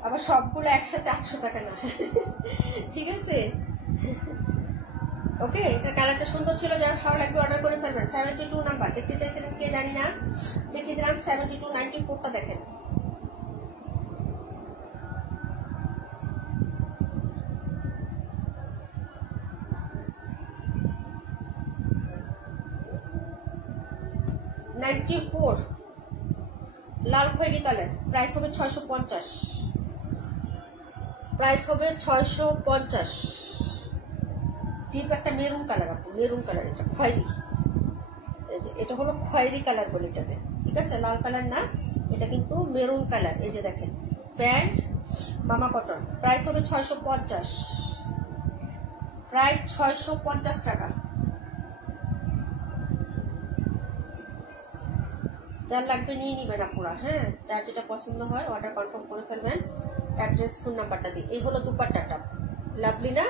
আবার সবগুলো একসাথে 800 টাকা না, ঠিক আছে। ওকে, এটা কালারটা সুন্দর ছিল, যার ভালো লাগবে অর্ডার করে ফেলবেন। 72 নাম্বার দেখতে চাইছিলেন কে জানি না, দেখিয়ে দিলাম। 72 94টা দেখেন। লাল খয়েরি কালার, প্রাইস হবে 650, প্রাইস হবে 650। ডিপ একটা মেরুন কালার আপু, মেরুন কালার, এটা খয়েরি, এটা হলো খয়েরি কালার বলে এটাতে, ঠিক আছে, লাল কালার না, এটা কিন্তু মেরুন কালার। এই যে দেখেন প্যান্ট মামা কটন, প্রাইস হবে 650, প্রাইস 650 টাকা। যার লাগবে নিয়ে নিবেন আপুরা, হ্যাঁ, যার যেটা পছন্দ হয় অর্ডার কনফার্ম করে ফেলবেন, অ্যাড্রেস ফোন নাম্বারটা দিয়ে। এই হলো দুপাট্টাটা, লাভলি না,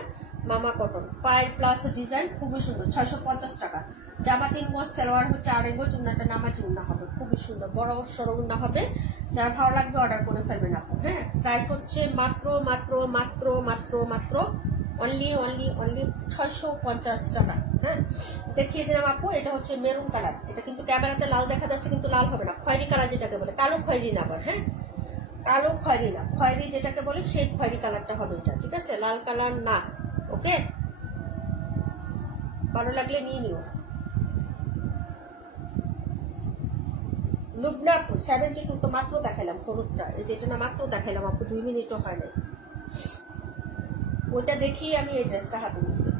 মামা কটন, পায়ের প্লাস ডিজাইন খুবই সুন্দর, 650 টাকা। জামা 3 গজ, সালোয়ার হচ্ছে 2.5 গজ, উন্নাটা নামাজি উন্না হবে, খুবই সুন্দর বড় সরো উন্না হবে। যার ভালো লাগবে অর্ডার করে ফেলবেন আপু, হ্যাঁ। প্রাইস হচ্ছে মাত্র মাত্র মাত্র মাত্র মাত্র অনলি অনলি অনলি 650 টাকা, হ্যাঁ। দেখিয়ে দিলাম আপু, এটা হচ্ছে মেরুন কালার, এটা কিন্তু ক্যামেরাতে লাল দেখা যাচ্ছে কিন্তু লাল হবে না, খয়েরি কালার যেটাকে বলে, কালো খয়েরি না আবার, হ্যাঁ, কালো খয়েরি না, খয়েরি যেটাকে বলে সেই খয়েরি কালারটা হবে এটা, ঠিক আছে, লাল কালার না। ওকে, ভালো লাগলে নিয়ে নিও। লুবনা আপু 72 তো মাত্র দেখালাম, হলুদটা, এই যেটা না মাত্র দেখালাম আপু, 2 মিনিটও হয় নাই, ওইটা দেখিয়ে আমি এই ড্রেসটা হাতে নিচ্ছি।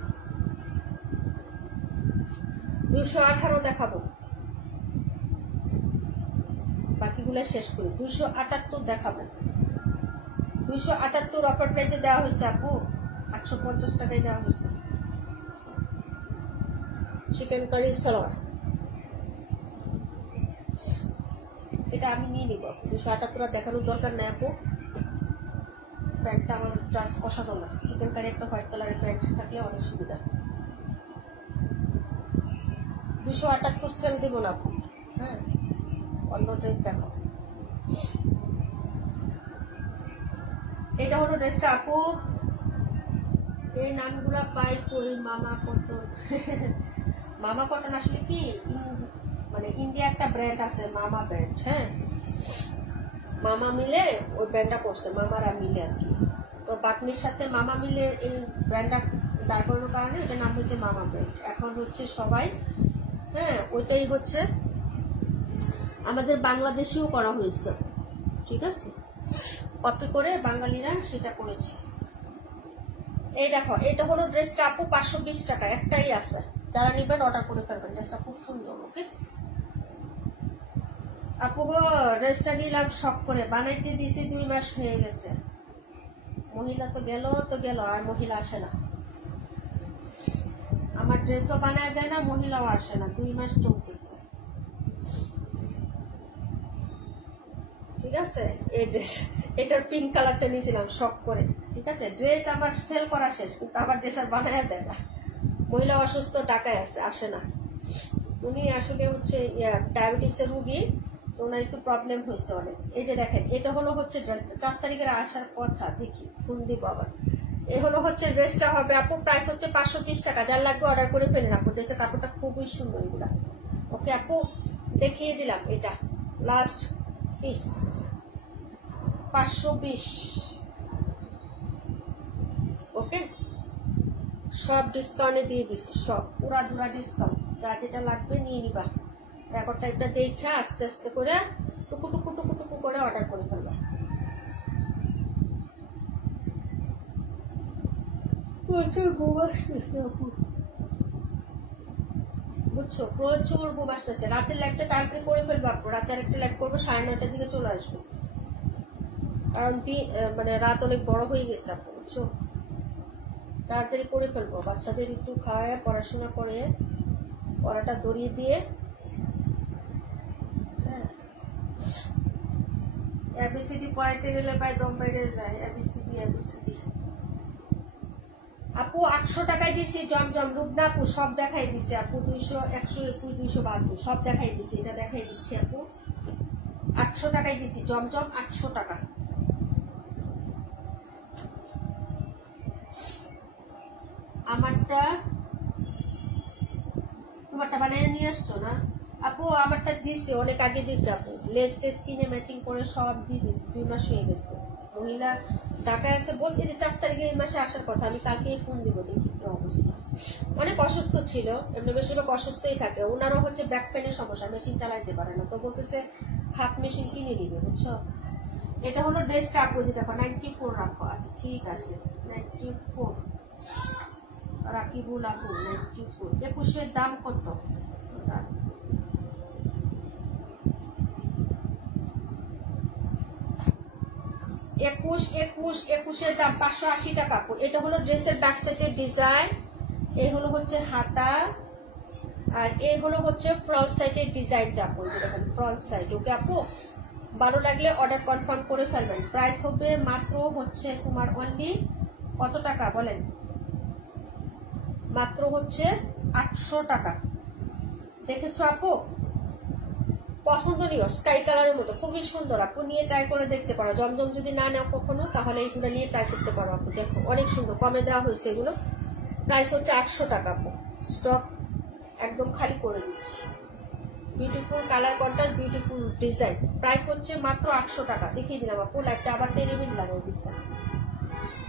218 দেখাবো, বাকিগুলো শেষ করি। 278 দেখাবো, 278 অফার প্রাইসে দেওয়া হয়েছে আপু, 850 টাকায় দেওয়া হয়েছে। চিকেন কারি সালোয়ার, এটা আমি নিয়ে নিব। 278 দেখানোর দরকার নাই আপু, প্যান্টটা আমার জাস্ট অসাধারণ আছে। চিকেন কারি একটা হোয়াইট কালারের প্যান্ট থাকলে অনেক সুবিধা। 278 সেল দেব না আপু, হ্যাঁ, অন্য ড্রেস দেখো। এটা হলো ড্রেসটা আপু, এই নামগুলা পাই করি, মামা কটন। মামা কটন আসলে কি মানে ইন্ডিয়া একটা ব্র্যান্ড আছে, মামা ব্র্যান্ড, হ্যাঁ, মামা মিলে ওই ব্র্যান্ডটা করছে, মামারা মিলে আর কি। তো বাকনির সাথে মামা মিলে এই ব্র্যান্ডটা দাঁড় করানোর কারণে এটা নাম হয়েছে মামা ব্র্যান্ড। এখন হচ্ছে সবাই, হ্যাঁ, ওইটাই হচ্ছে আমাদের বাংলাদেশেও করা হয়েছে, ঠিক আছে, কপি করে বাঙালিরা সেটা করেছে। এই দেখো, এটা হলো ড্রেসটা আপু 520 টাকা, একটাই আছে, যারা নিবেন অর্ডার করে ফেলবেন। ড্রেসটা খুব সুন্দর। ওকে আপু গো, ড্রেসটা নিলাম শখ করে, বানাইতে দিয়েছি 2 মাস হয়ে গেছে। মহিলা তো গেল আর মহিলা আসে না, আমার ড্রেসও বানায় দেয় না, মহিলাও আসে না, 2 মাস চলতেছে, ঠিক আছে। এই ড্রেস, এটার পিঙ্ক কালারটা নিয়েছিলাম শখ করে, ঠিক আছে। ড্রেস আমার সেল করা শেষ, কিন্তু আমার ড্রেস আর বানায় দেয় না, মহিলা অসুস্থ, টাকায় আসে না। উনি আসলে হচ্ছে ডায়াবেটিসের রুগী, তো ওনার একটু প্রবলেম হয়েছে অনেক। এই যে দেখেন এটা হলো হচ্ছে ড্রেসটা, 4 তারিখের আসার কথা, দেখি ফোন দিব আবার। এই হলো হচ্ছে ড্রেসটা হবে আপু, প্রাইস হচ্ছে 520 টাকা। যার লাগবে অর্ডার করে ফেলেন আপু, ড্রেসের কাপড়টা খুবই সুন্দর এগুলা। ওকে আপু দেখিয়ে দিলাম, এটা লাস্ট পিস 520। ওকে সব ডিসকাউন্টে দিয়ে দিছি, সব পুরা ধুরা ডিসকাউন্ট। যা যেটা লাগবে নিয়ে নিবা, রেকর্ডটা একটা দেখে আস্তে আস্তে করে টুকু টুকু টুকু টুকু করে অর্ডার করে ফেলবা। প্রচুর ঘুম আসতেছে আপু, বুঝছো, প্রচুর ঘুম আসতেছে। রাতের লাইভটা তাড়াতাড়ি করে ফেলবো আপু, রাতে আরেকটা লাইভ করবো, 9:30টার দিকে চলে আসবো, কারণ মানে রাত অনেক বড় হয়ে গেছে আপু, বুঝছো। তাড়াতাড়ি করে ফেলবো, বাচ্চাদের একটু খাওয়ায় পড়াশোনা করে পড়াটা ধরিয়ে দিয়ে। এবিসিডি পড়াইতে গেলে প্রায় দম বাইরে যায়, এবিসিডি এবিসিডি। আপু 800 টাকায় দিছি জমজম, রুবনা আপু সব দেখাই দিছে আপু, 200 121 272 সব দেখাই দিছি, এটা দেখাই দিচ্ছি আপু। 800 টাকায় দিছি জমজম, 800 টাকা। আমারটা তোমারটা বানিয়ে নিয়ে আসছো না আপু? আমারটা দিছে অনেক আগে দিছে আপু, লেস টেস কিনে ম্যাচিং করে সব দিয়ে দিছি, 2 মাস হয়ে গেছে। মহিলা ঢাকায় আছে বলতে যে 4 তারিখে এই মাসে আসার কথা, আমি কালকে ফোন দিব, দেখি কি অবস্থা। অনেক অসুস্থ ছিল, এমনি বেশিরভাগ অসুস্থই থাকে। ওনারও হচ্ছে ব্যাক পেনের সমস্যা, মেশিন চালাইতে পারে না, তো বলতেছে হাত মেশিন কিনে নিবে, বুঝছো। এটা হলো ড্রেসটা আপু, যে দেখো 94 রাখো, আচ্ছা ঠিক আছে 94 রাকিবুল আপু 94। 21-এর দাম কত? 21-এর দাম 580 টাকা আপু। এটা হলো ড্রেসের ব্যাক সাইডের ডিজাইন, এই হলো হচ্ছে হাতা, আর এই হলো হচ্ছে ফ্রন্ট সাইডের ডিজাইনটা আপু, যেটা ফ্রন্ট সাইড। ওকে আপু ভালো লাগলে অর্ডার কনফার্ম করে ফেলবেন। প্রাইস হবে মাত্র হচ্ছে তোমার অনলি কত টাকা বলেন? মাত্র হচ্ছে 800 টাকা। দেখেছো আপু? পছন্দনীয় স্কাই কালারের মতো, খুবই সুন্দর আপু, নিয়ে ট্রাই করে দেখতে পারো। জমজম যদি না নেও কখনো, তাহলে এইগুলো নিয়ে ট্রাই করতে পারো আপু। দেখো অনেক সুন্দর, কমে দেওয়া হয়েছে এগুলো। প্রাইস হচ্ছে 800 টাকা আপু, স্টক একদম খালি করে দিচ্ছি। Beautiful colour contrast, beautiful design. Price হচ্ছে মাত্র 800 টাকা। দেখিয়ে দিলাম আপু, লাইভটা আবার 10 মিনিট লাগাই দিচ্ছে,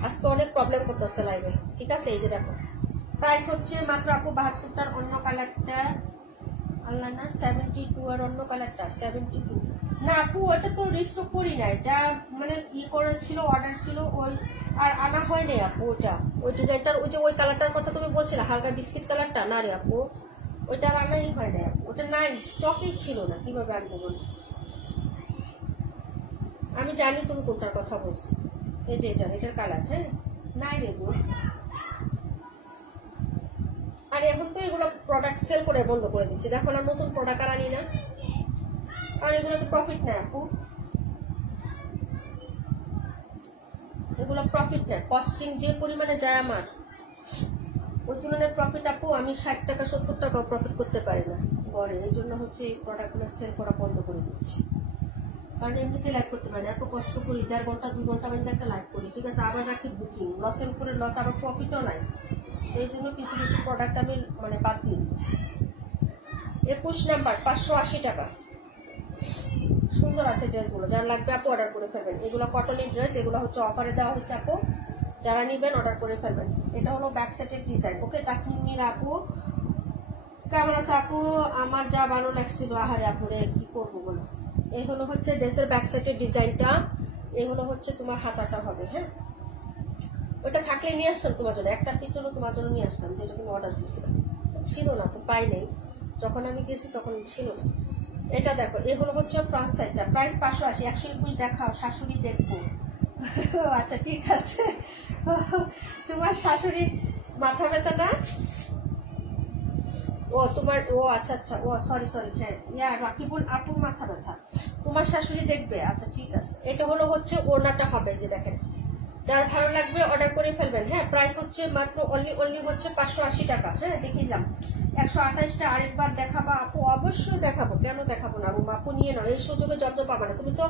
আজকে অনেক প্রবলেম করতেছে লাইভে, ঠিক আছে। এই যে দেখো প্রাইস হচ্ছে মাত্র আপু 72টার অন্য কালারটা, আল্লাহ না 72 আর অন্য কালারটা 72 না আপু, ওটা তো রিস্টক করি নাই, যা মানে করেছিল অর্ডার ছিল ওই আর আনা হয় নাই আপু। ওই ডিজাইনটার ওই যে ওই কালারটার কথা তুমি বলছিলে, হালকা বিস্কিট কালারটা, না রে আপু ওইটা আর আনাই হয় নাই আপু, ওটা নাই, স্টকেই ছিল না, কিভাবে আনবো বলো। আমি জানি তুমি কোনটার কথা বলছো, এই যে এটার কালার, হ্যাঁ নাই রে গো। আর এখন তো এগুলো প্রোডাক্ট সেল করে বন্ধ করে দিচ্ছি, দেখো না নতুন প্রোডাক্ট আর আনি না, কারণ এগুলো তো প্রফিট নেই আপু, এগুলো প্রফিট নেই। কস্টিং যে পরিমাণে যায় আমার, ওই তুলনায় প্রফিট আপু আমি 60 টাকা 70 টাকাও প্রফিট করতে পারি না পরে। এই জন্য হচ্ছে এই প্রোডাক্টগুলো সেল করা বন্ধ করে দিচ্ছি, কারণ এমনিতে লাইভ করতে পারি না, এত কষ্ট করি, 1.5 ঘন্টা 2 ঘন্টা মধ্যে একটা লাইভ করি, ঠিক আছে, আবার রাখি বুকিং, লসের উপরে লস, আবার প্রফিটও নাই। এই জন্য কিছু কিছু প্রোডাক্ট আমি মানে বাদ দিয়ে দিচ্ছি। 21 নাম্বার 580 টাকা, সুন্দর আছে ড্রেসগুলো, যারা লাগবে আপু অর্ডার করে ফেলবেন। এগুলো কটনের ড্রেস, এগুলো হচ্ছে অফারে দেওয়া হয়েছে আপু, যারা নিবেন অর্ডার করে ফেলবেন। এটা হলো ব্যাক সাইডের ডিজাইন। ওকে তাসমিন আপু কেমন আছে আপু? আমার যা ভালো লাগছিল, আহারে আপুরে কি করবো বলো। এই হলো হচ্ছে ড্রেসের ব্যাক সাইডের ডিজাইনটা, এই হলো হচ্ছে তোমার হাতাটা হবে, হ্যাঁ ওইটা থাকলে নিয়ে আসতাম তোমার জন্য, একটা পিস হলো তোমার জন্য নিয়ে আসতাম, যেটা তুমি অর্ডার দিচ্ছিলাম, ছিল না তো, পাই নাই, যখন আমি গেছি তখন ছিল না। এটা দেখো, এই হলো হচ্ছে ফ্রন্ট সাইডটা, প্রাইস 580। 121 দেখাও, শাশুড়ি দেখবো। আচ্ছা ঠিক আছে, তোমার শাশুড়ি মাথা ব্যথা না? ও তোমার, ও আচ্ছা আচ্ছা, ও সরি হ্যাঁ রাকিবুল আপুর মাথা ব্যথা, তোমার শাশুড়ি দেখবে, আচ্ছা ঠিক আছে। এটা হলো হচ্ছে ওড়নাটা হবে, যে দেখেন যার ভালো লাগবে অর্ডার করে ফেলবেন। হ্যাঁ, প্রাইস হচ্ছে মাত্র অনলি হচ্ছে 580 টাকা। হ্যাঁ, দেখিলাম 128টা আরেকবার দেখাবা আপু? অবশ্যই দেখাবো, কেন দেখাবো না? আপু নিয়ে নাও, এই সুযোগে জমজম পাবা না। তুমি তো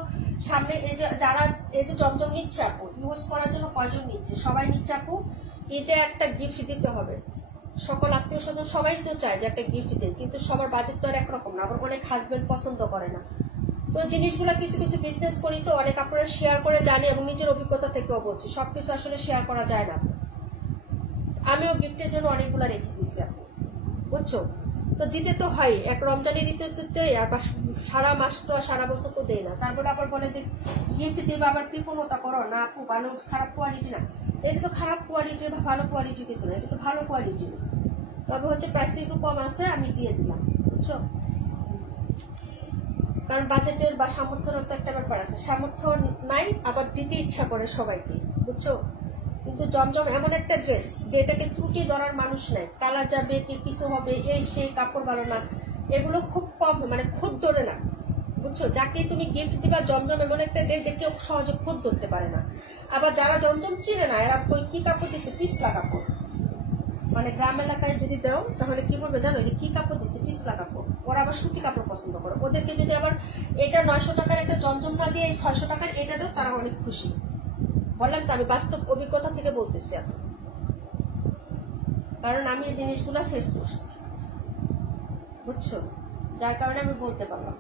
সামনে এই যে যারা এই যে জমজম নিচ্ছে আপু, ইউজ করার জন্য কয়জন নিচ্ছে? সবাই নিচ্ছে আপু। এতে একটা গিফট দিতে হবে, সকল আত্মীয় স্বজন সবাই তো চায় যে একটা গিফট দেয়, কিন্তু সবার বাজেট তো আর একরকম না। আবার অনেক হাজবেন্ড পছন্দ করে না। তো জিনিসগুলো কিছু কিছু বিজনেস করি তো অনেক আপনারা শেয়ার করে জানি, এবং নিজের অভিজ্ঞতা থেকেও বলছি, সবকিছু আসলে শেয়ার করা যায় না। আমিও গিফটের জন্য অনেকগুলো রেখে দিচ্ছি আপু, বুঝছো? তো দিতে তো হয়, এক রমজানের দিতে আর সারা মাস তো আর সারা বছর তো দেয় না। তারপরে আবার বলে যে গিফট দিবে, আবার কৃপণতা করো না আপু, ভালো খারাপ কোয়ালিটি না। এটা তো খারাপ কোয়ালিটির বা ভালো কোয়ালিটি কিছু না, এটা তো ভালো কোয়ালিটি। তবে হচ্ছে প্রাইসটা একটু কম আছে, আমি দিয়ে দিলাম, বুঝছো? কারণ বাজেটের বা সামর্থ্যের তো একটা ব্যাপার আছে, সামর্থ্য নাই আবার দিতে ইচ্ছা করে সবাইকে, বুঝছো? কিন্তু জমজম এমন একটা ড্রেস যেটাকে ত্রুটি ধরার মানুষ নেই, কালার যাবে কি কিছু হবে, এই সেই কাপড় ভালো না, এগুলো খুব কম, মানে খুদ ধরে না, বুঝছো? যাকে তুমি গিফট দিবা, জমজম এমন একটা ড্রেস যে কেউ সহজে খুদ ধরতে পারে না। আবার যারা জমজম চিনে না, এরা কি কাপড় দিচ্ছে? পিছলা কাপড়। মানে গ্রাম এলাকায় যদি দাও তাহলে কি বলবে জানো, যে কি কাপড় দিচ্ছে? পিছলা কাপড়। ওরা আবার সুতি কাপড় পছন্দ করে। ওদেরকে যদি আবার এটা 900 টাকার একটা জমজম না দিয়ে 600 টাকার এটা দাও, তারা অনেক খুশি। বললাম তো, আমি বাস্তব অভিজ্ঞতা থেকে বলতেছি এখন, কারণ আমি এই জিনিসগুলো ফেস করছি, বুঝছো? যার কারণে আমি বলতে পারলাম।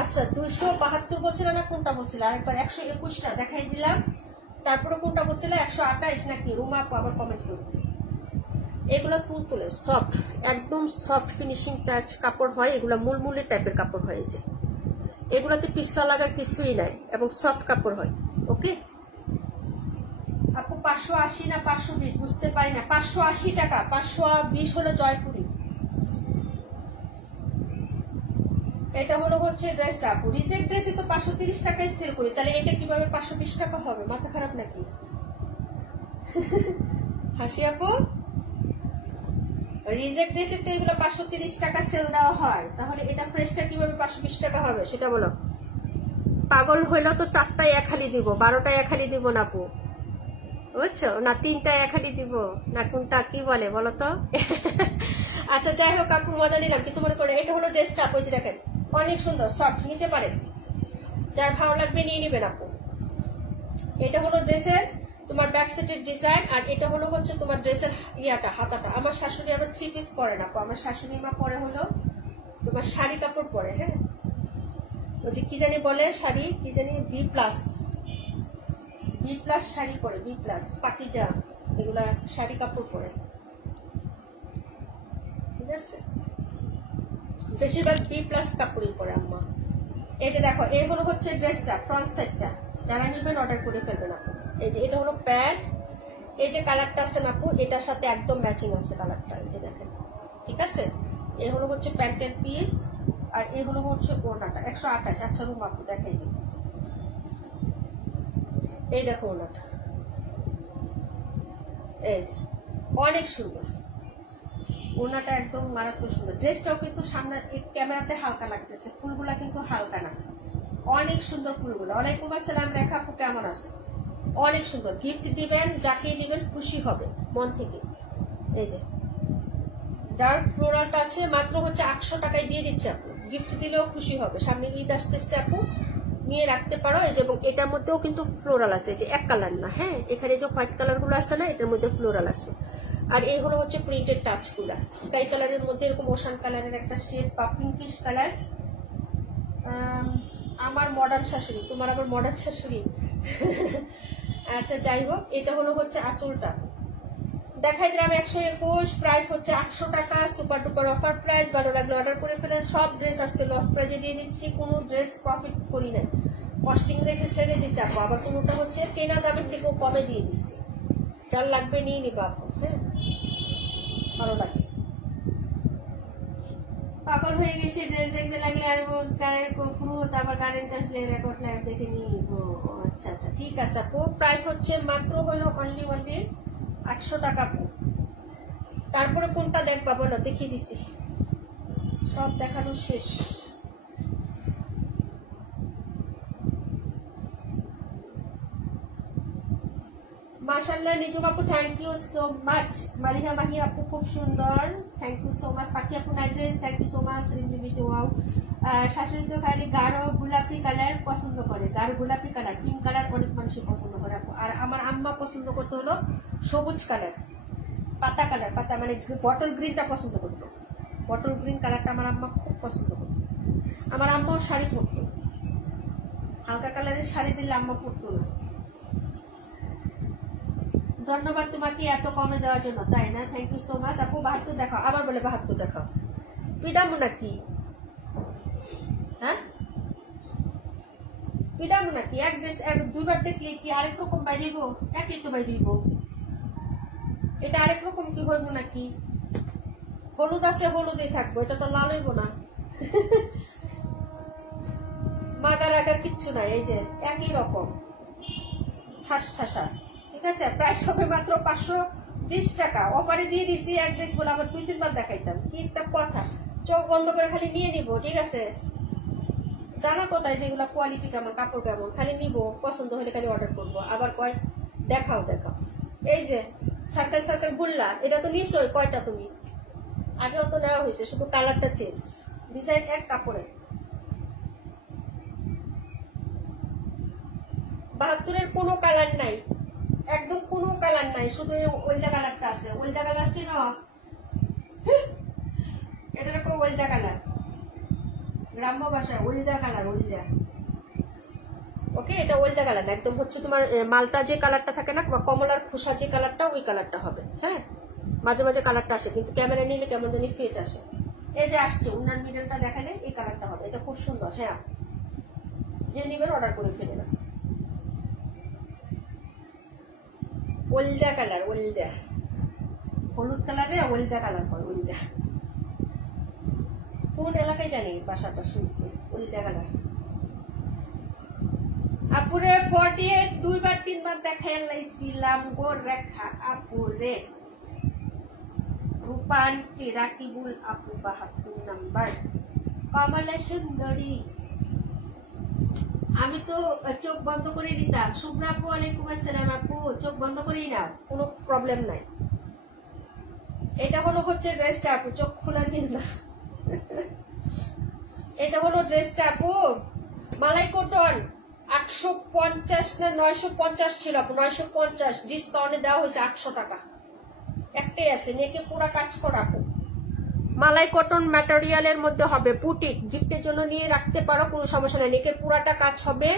আচ্ছা, 272 বলছিল না, কোনটা বলছিল? আরেকবার 121টা দেখাই দিলাম। তারপরে কোনটা বলছিল? 128 নাকি? রুমা আবার কমেন্ট করবে। এগুলো তুলতুলে সফট, একদম সফট ফিনিশিং টাচ কাপড় হয়, এগুলো মুলমুলি টাইপের কাপড় হয়। এই যে এগুলোতে পিছলা লাগার কিছুই নাই এবং সফট কাপড় হয়। ওকে আপু, 580 না 520 বুঝতে পারি না। 580 টাকা, 520 হলো জয়পুরি। এটা হলো হচ্ছে ড্রেসটা আপু, রিজেক্ট ড্রেসে তো 530 টাকায় সেল করি, তাহলে এটা কিভাবে 520 টাকা হবে? মাথা খারাপ নাকি? হাসি আপু, রিজেক্ট ড্রেসে তো এগুলো 530 টাকা সেল দেওয়া হয়, তাহলে এটা ফ্রেশটা কিভাবে 520 টাকা হবে সেটা বলো। পাগল হইলো তো 4টায় এক হালি দিব, 12টায় এক হালি দিব না আপু, বুঝছো? না 3টায় এক হালি দিব না, কোনটা কি বলে বলো তো? আচ্ছা যাই হোক আপু, মজা নিলাম, কিছু মনে করে। এটা হলো ড্রেসটা আপু, যে দেখেন অনেক সুন্দর, সফট, নিতে পারেন, যার ভালো লাগবে নিয়ে নিবেন আপু। এটা হলো ড্রেসের তোমার ব্যাক সেটের ডিজাইন, আর এটা হলো হচ্ছে তোমার ড্রেসের ইয়াটা, হাতাটা। আমার শাশুড়ি আবার 3 পিস পরে না, আমার শাশুড়ি মা পরে হলো তোমার শাড়ি কাপড় পরে। হ্যাঁ, ওই যে কি জানি বলে শাড়ি, কি জানি বি প্লাস শাড়ি পরে, বি প্লাস পাকিজা, এগুলা শাড়ি কাপড় পরে, ঠিক আছে? বেশিরভাগ বি প্লাস কাপড়ই পরে আম্মা। এই যে দেখো, এই হলো হচ্ছে ড্রেসটা, ফ্রন্ট সাইডটা। যারা নিবেন অর্ডার করে ফেলবেন আপু। এই যে এটা হলো প্যান্ট, এই যে কালারটা আছে না আপু, এটার সাথে একদম ম্যাচিং আছে কালারটা, এই যে দেখেন, ঠিক আছে? এই হলো হচ্ছে প্যান্টের পিস, আর এই হলো হচ্ছে ওড়নাটা। 128। আচ্ছা রুম আপু দেখাই দিন, এই দেখো ওড়নাটা, এই যে অনেক সুন্দর ওড়নাটা, একদম মারাত্মক সুন্দর। ড্রেসটাও কিন্তু সামনে ক্যামেরাতে হালকা লাগতেছে, ফুলগুলা কিন্তু হালকা না, অনেক সুন্দর ফুলগুলো। ওয়ালাইকুম আসসালাম রেখা আপু, কেমন আছে? অনেক সুন্দর। গিফট দিবেন, যাকে দিবেন খুশি হবে মন থেকে। এই যে ডার্ক ফ্লোরালটা আছে, মাত্র হচ্ছে 800 টাকায় দিয়ে দিচ্ছে আপু, গিফট দিলেও খুশি হবে। সামনে ঈদ আসতেছে আপু, নিয়ে রাখতে পারো। এই যে, এবং এটার মধ্যেও কিন্তু ফ্লোরাল আছে, যে এক কালার না। হ্যাঁ, এখানে যে হোয়াইট কালার গুলো আছে না, এটার মধ্যে ফ্লোরাল আছে। আর এই হলো হচ্ছে প্রিন্টেড টাচ গুলা, স্কাই কালারের মধ্যে এরকম ওশান কালারের একটা শেড বা পিঙ্কিশ কালার। আমার মডার্ন শাশুড়ি, তোমার আবার মডার্ন শাশুড়ি। আচ্ছা যাই হোক, এটা হলো হচ্ছে আঁচলটা, দেখাই দিলাম 121, প্রাইস হচ্ছে 800 টাকা, সুপার ডুপার অফার প্রাইস। ভালো লাগলো অর্ডার করে ফেলেন। সব ড্রেস আজকে লস প্রাইজে দিয়ে দিচ্ছি, কোনো ড্রেস প্রফিট করি না, কস্টিং রেখে ছেড়ে দিচ্ছি আপু। আবার কোনোটা হচ্ছে কেনা দামের থেকেও কমে দিয়ে দিচ্ছি, যার লাগবে নিয়ে নিবা আপু। হ্যাঁ, ভালো লাগে। পাগল হয়ে গেছি ড্রেস দেখতে লাগলে, আর গানের পুরো হতো, আবার গানের আসলে রেকর্ড লাইভ দেখে নিয়ে নিবো। আচ্ছা আচ্ছা ঠিক আছে আপু, প্রাইস হচ্ছে মাত্র হলো অনলি 800 টাকা আপু। তারপরে কোনটা দেখবা বলো, দেখিয়ে দিছি, সব দেখানো শেষ। মাশাআল্লাহ নিজুম আপু, thank you so much. Maliha Mahi আপু খুব সুন্দর, thank you so much. Pakhi আপু night dress, thank you so much. Wow. শাশুড়ি তো খালি গাঢ় গোলাপি কালার পছন্দ করে, গাঢ় গোলাপি কালার, পিঙ্ক কালার অনেক মানুষই পছন্দ করে আপু। আর আমার আম্মা পছন্দ করতে হলো সবুজ কালার, পাতা কালার, পাতা মানে বটল গ্রিনটা পছন্দ করতো। বটল গ্রিন কালারটা আমার আম্মা খুব পছন্দ করতো। আমার আম্মাও শাড়ি পরতো, হালকা কালারের শাড়ি দিলে আম্মা পরতো না। ধন্যবাদ তোমাকে এত কমে দেওয়ার জন্য, তাই না? থ্যাংক ইউ সো মাচ আপু। 72 দেখাও, আবার বলে 72 দেখাও। পিডামো নাকি? হ্যাঁ পিডামো নাকি? এক ড্রেস এক দুইবার দেখলে কি আরেক রকম বাইরিব? একই তো বাইরিব, এটা আরেক রকম কি হইব নাকি? হলুদ আছে হলুদই থাকবো, এটা তো লাল হইব না। মাগার আগার কিচ্ছু নাই, এই যে একই রকম ঠাস ঠাসা। ঠিক আছে, প্রাইস হবে মাত্র 520 টাকা। অফারে দিয়ে দিছি এক ড্রেস বলে আবার 2-3 বার দেখাইতাম, কি একটা কথা। চোখ বন্ধ করে খালি নিয়ে নিব, ঠিক আছে? জানা কোথায় যেগুলা কোয়ালিটি কেমন, কাপড় কেমন, খালি নিব, পছন্দ হলে খালি অর্ডার করবো। আবার কয় দেখাও দেখাও। এই যে সার্কেল সার্কেল গুল্লা, এটা তো নিশ্চয় কয়টা তুমি আগেও তো নেওয়া হয়েছে, শুধু কালারটা চেঞ্জ, ডিজাইন এক, কাপড়ের। 72-এর কোনো কালার নাই, একদম কোনো কালার নাই, শুধু ওইটা কালারটা আছে। ওইটা কালার ছিল, এটা রকম ওইটা কালার, গ্রাম্য ভাষা ওইটা কালার, ওইটা। ওকে, এটা ওইটা কালার একদম হচ্ছে তোমার মালটা যে কালারটা থাকে না, কমলার খোসা যে কালারটা, ওই কালারটা হবে। হ্যাঁ, মাঝে মাঝে কালারটা আসে, কিন্তু ক্যামেরা নিলে কেমন জানি ফেট আসে। এই যে আসছে উন্নার মিডলটা দেখালে এই কালারটা হবে, এটা খুব সুন্দর। হ্যাঁ, যে নিবেন অর্ডার করে ফেলে না। ওলদা কালার, ওলদা হলুদ কালারে ওলদা কালার হয়, ওলদা। কোন এলাকায় জানি বাসাটা শুনছি, ওলদা কালার। আপুরে 48 2-3 বার দেখাই লাইছিলাম গো রেখা আপুরে। রূপান্তি রাকিবুল আপু 72 নাম্বার। কমলা সুন্দরী, আমি তো চোখ বন্ধ করে দিতাম। শুভ্রা আপু ওয়ালাইকুম আসসালাম আপু, চোখ বন্ধ করেই না, কোনো প্রবলেম নাই। এটা হলো হচ্ছে ড্রেসটা আপু, চোখ খোলা দিন না। এটা হলো ড্রেসটা আপু, মালাই কটন, 850 না 950 ছিল আপু, 950 ডিসকাউন্টে দেওয়া হয়েছে 800 টাকা। একটাই আছে, নেকে পুরা কাজ করা আপু, মালাই কটন ম্যাটেরিয়ালের মধ্যে হবে, বুটিক, গিফটের জন্য নিয়ে রাখতে পারো, কোনো সমস্যা নেই। নেকের পুরাটা কাজ হবে।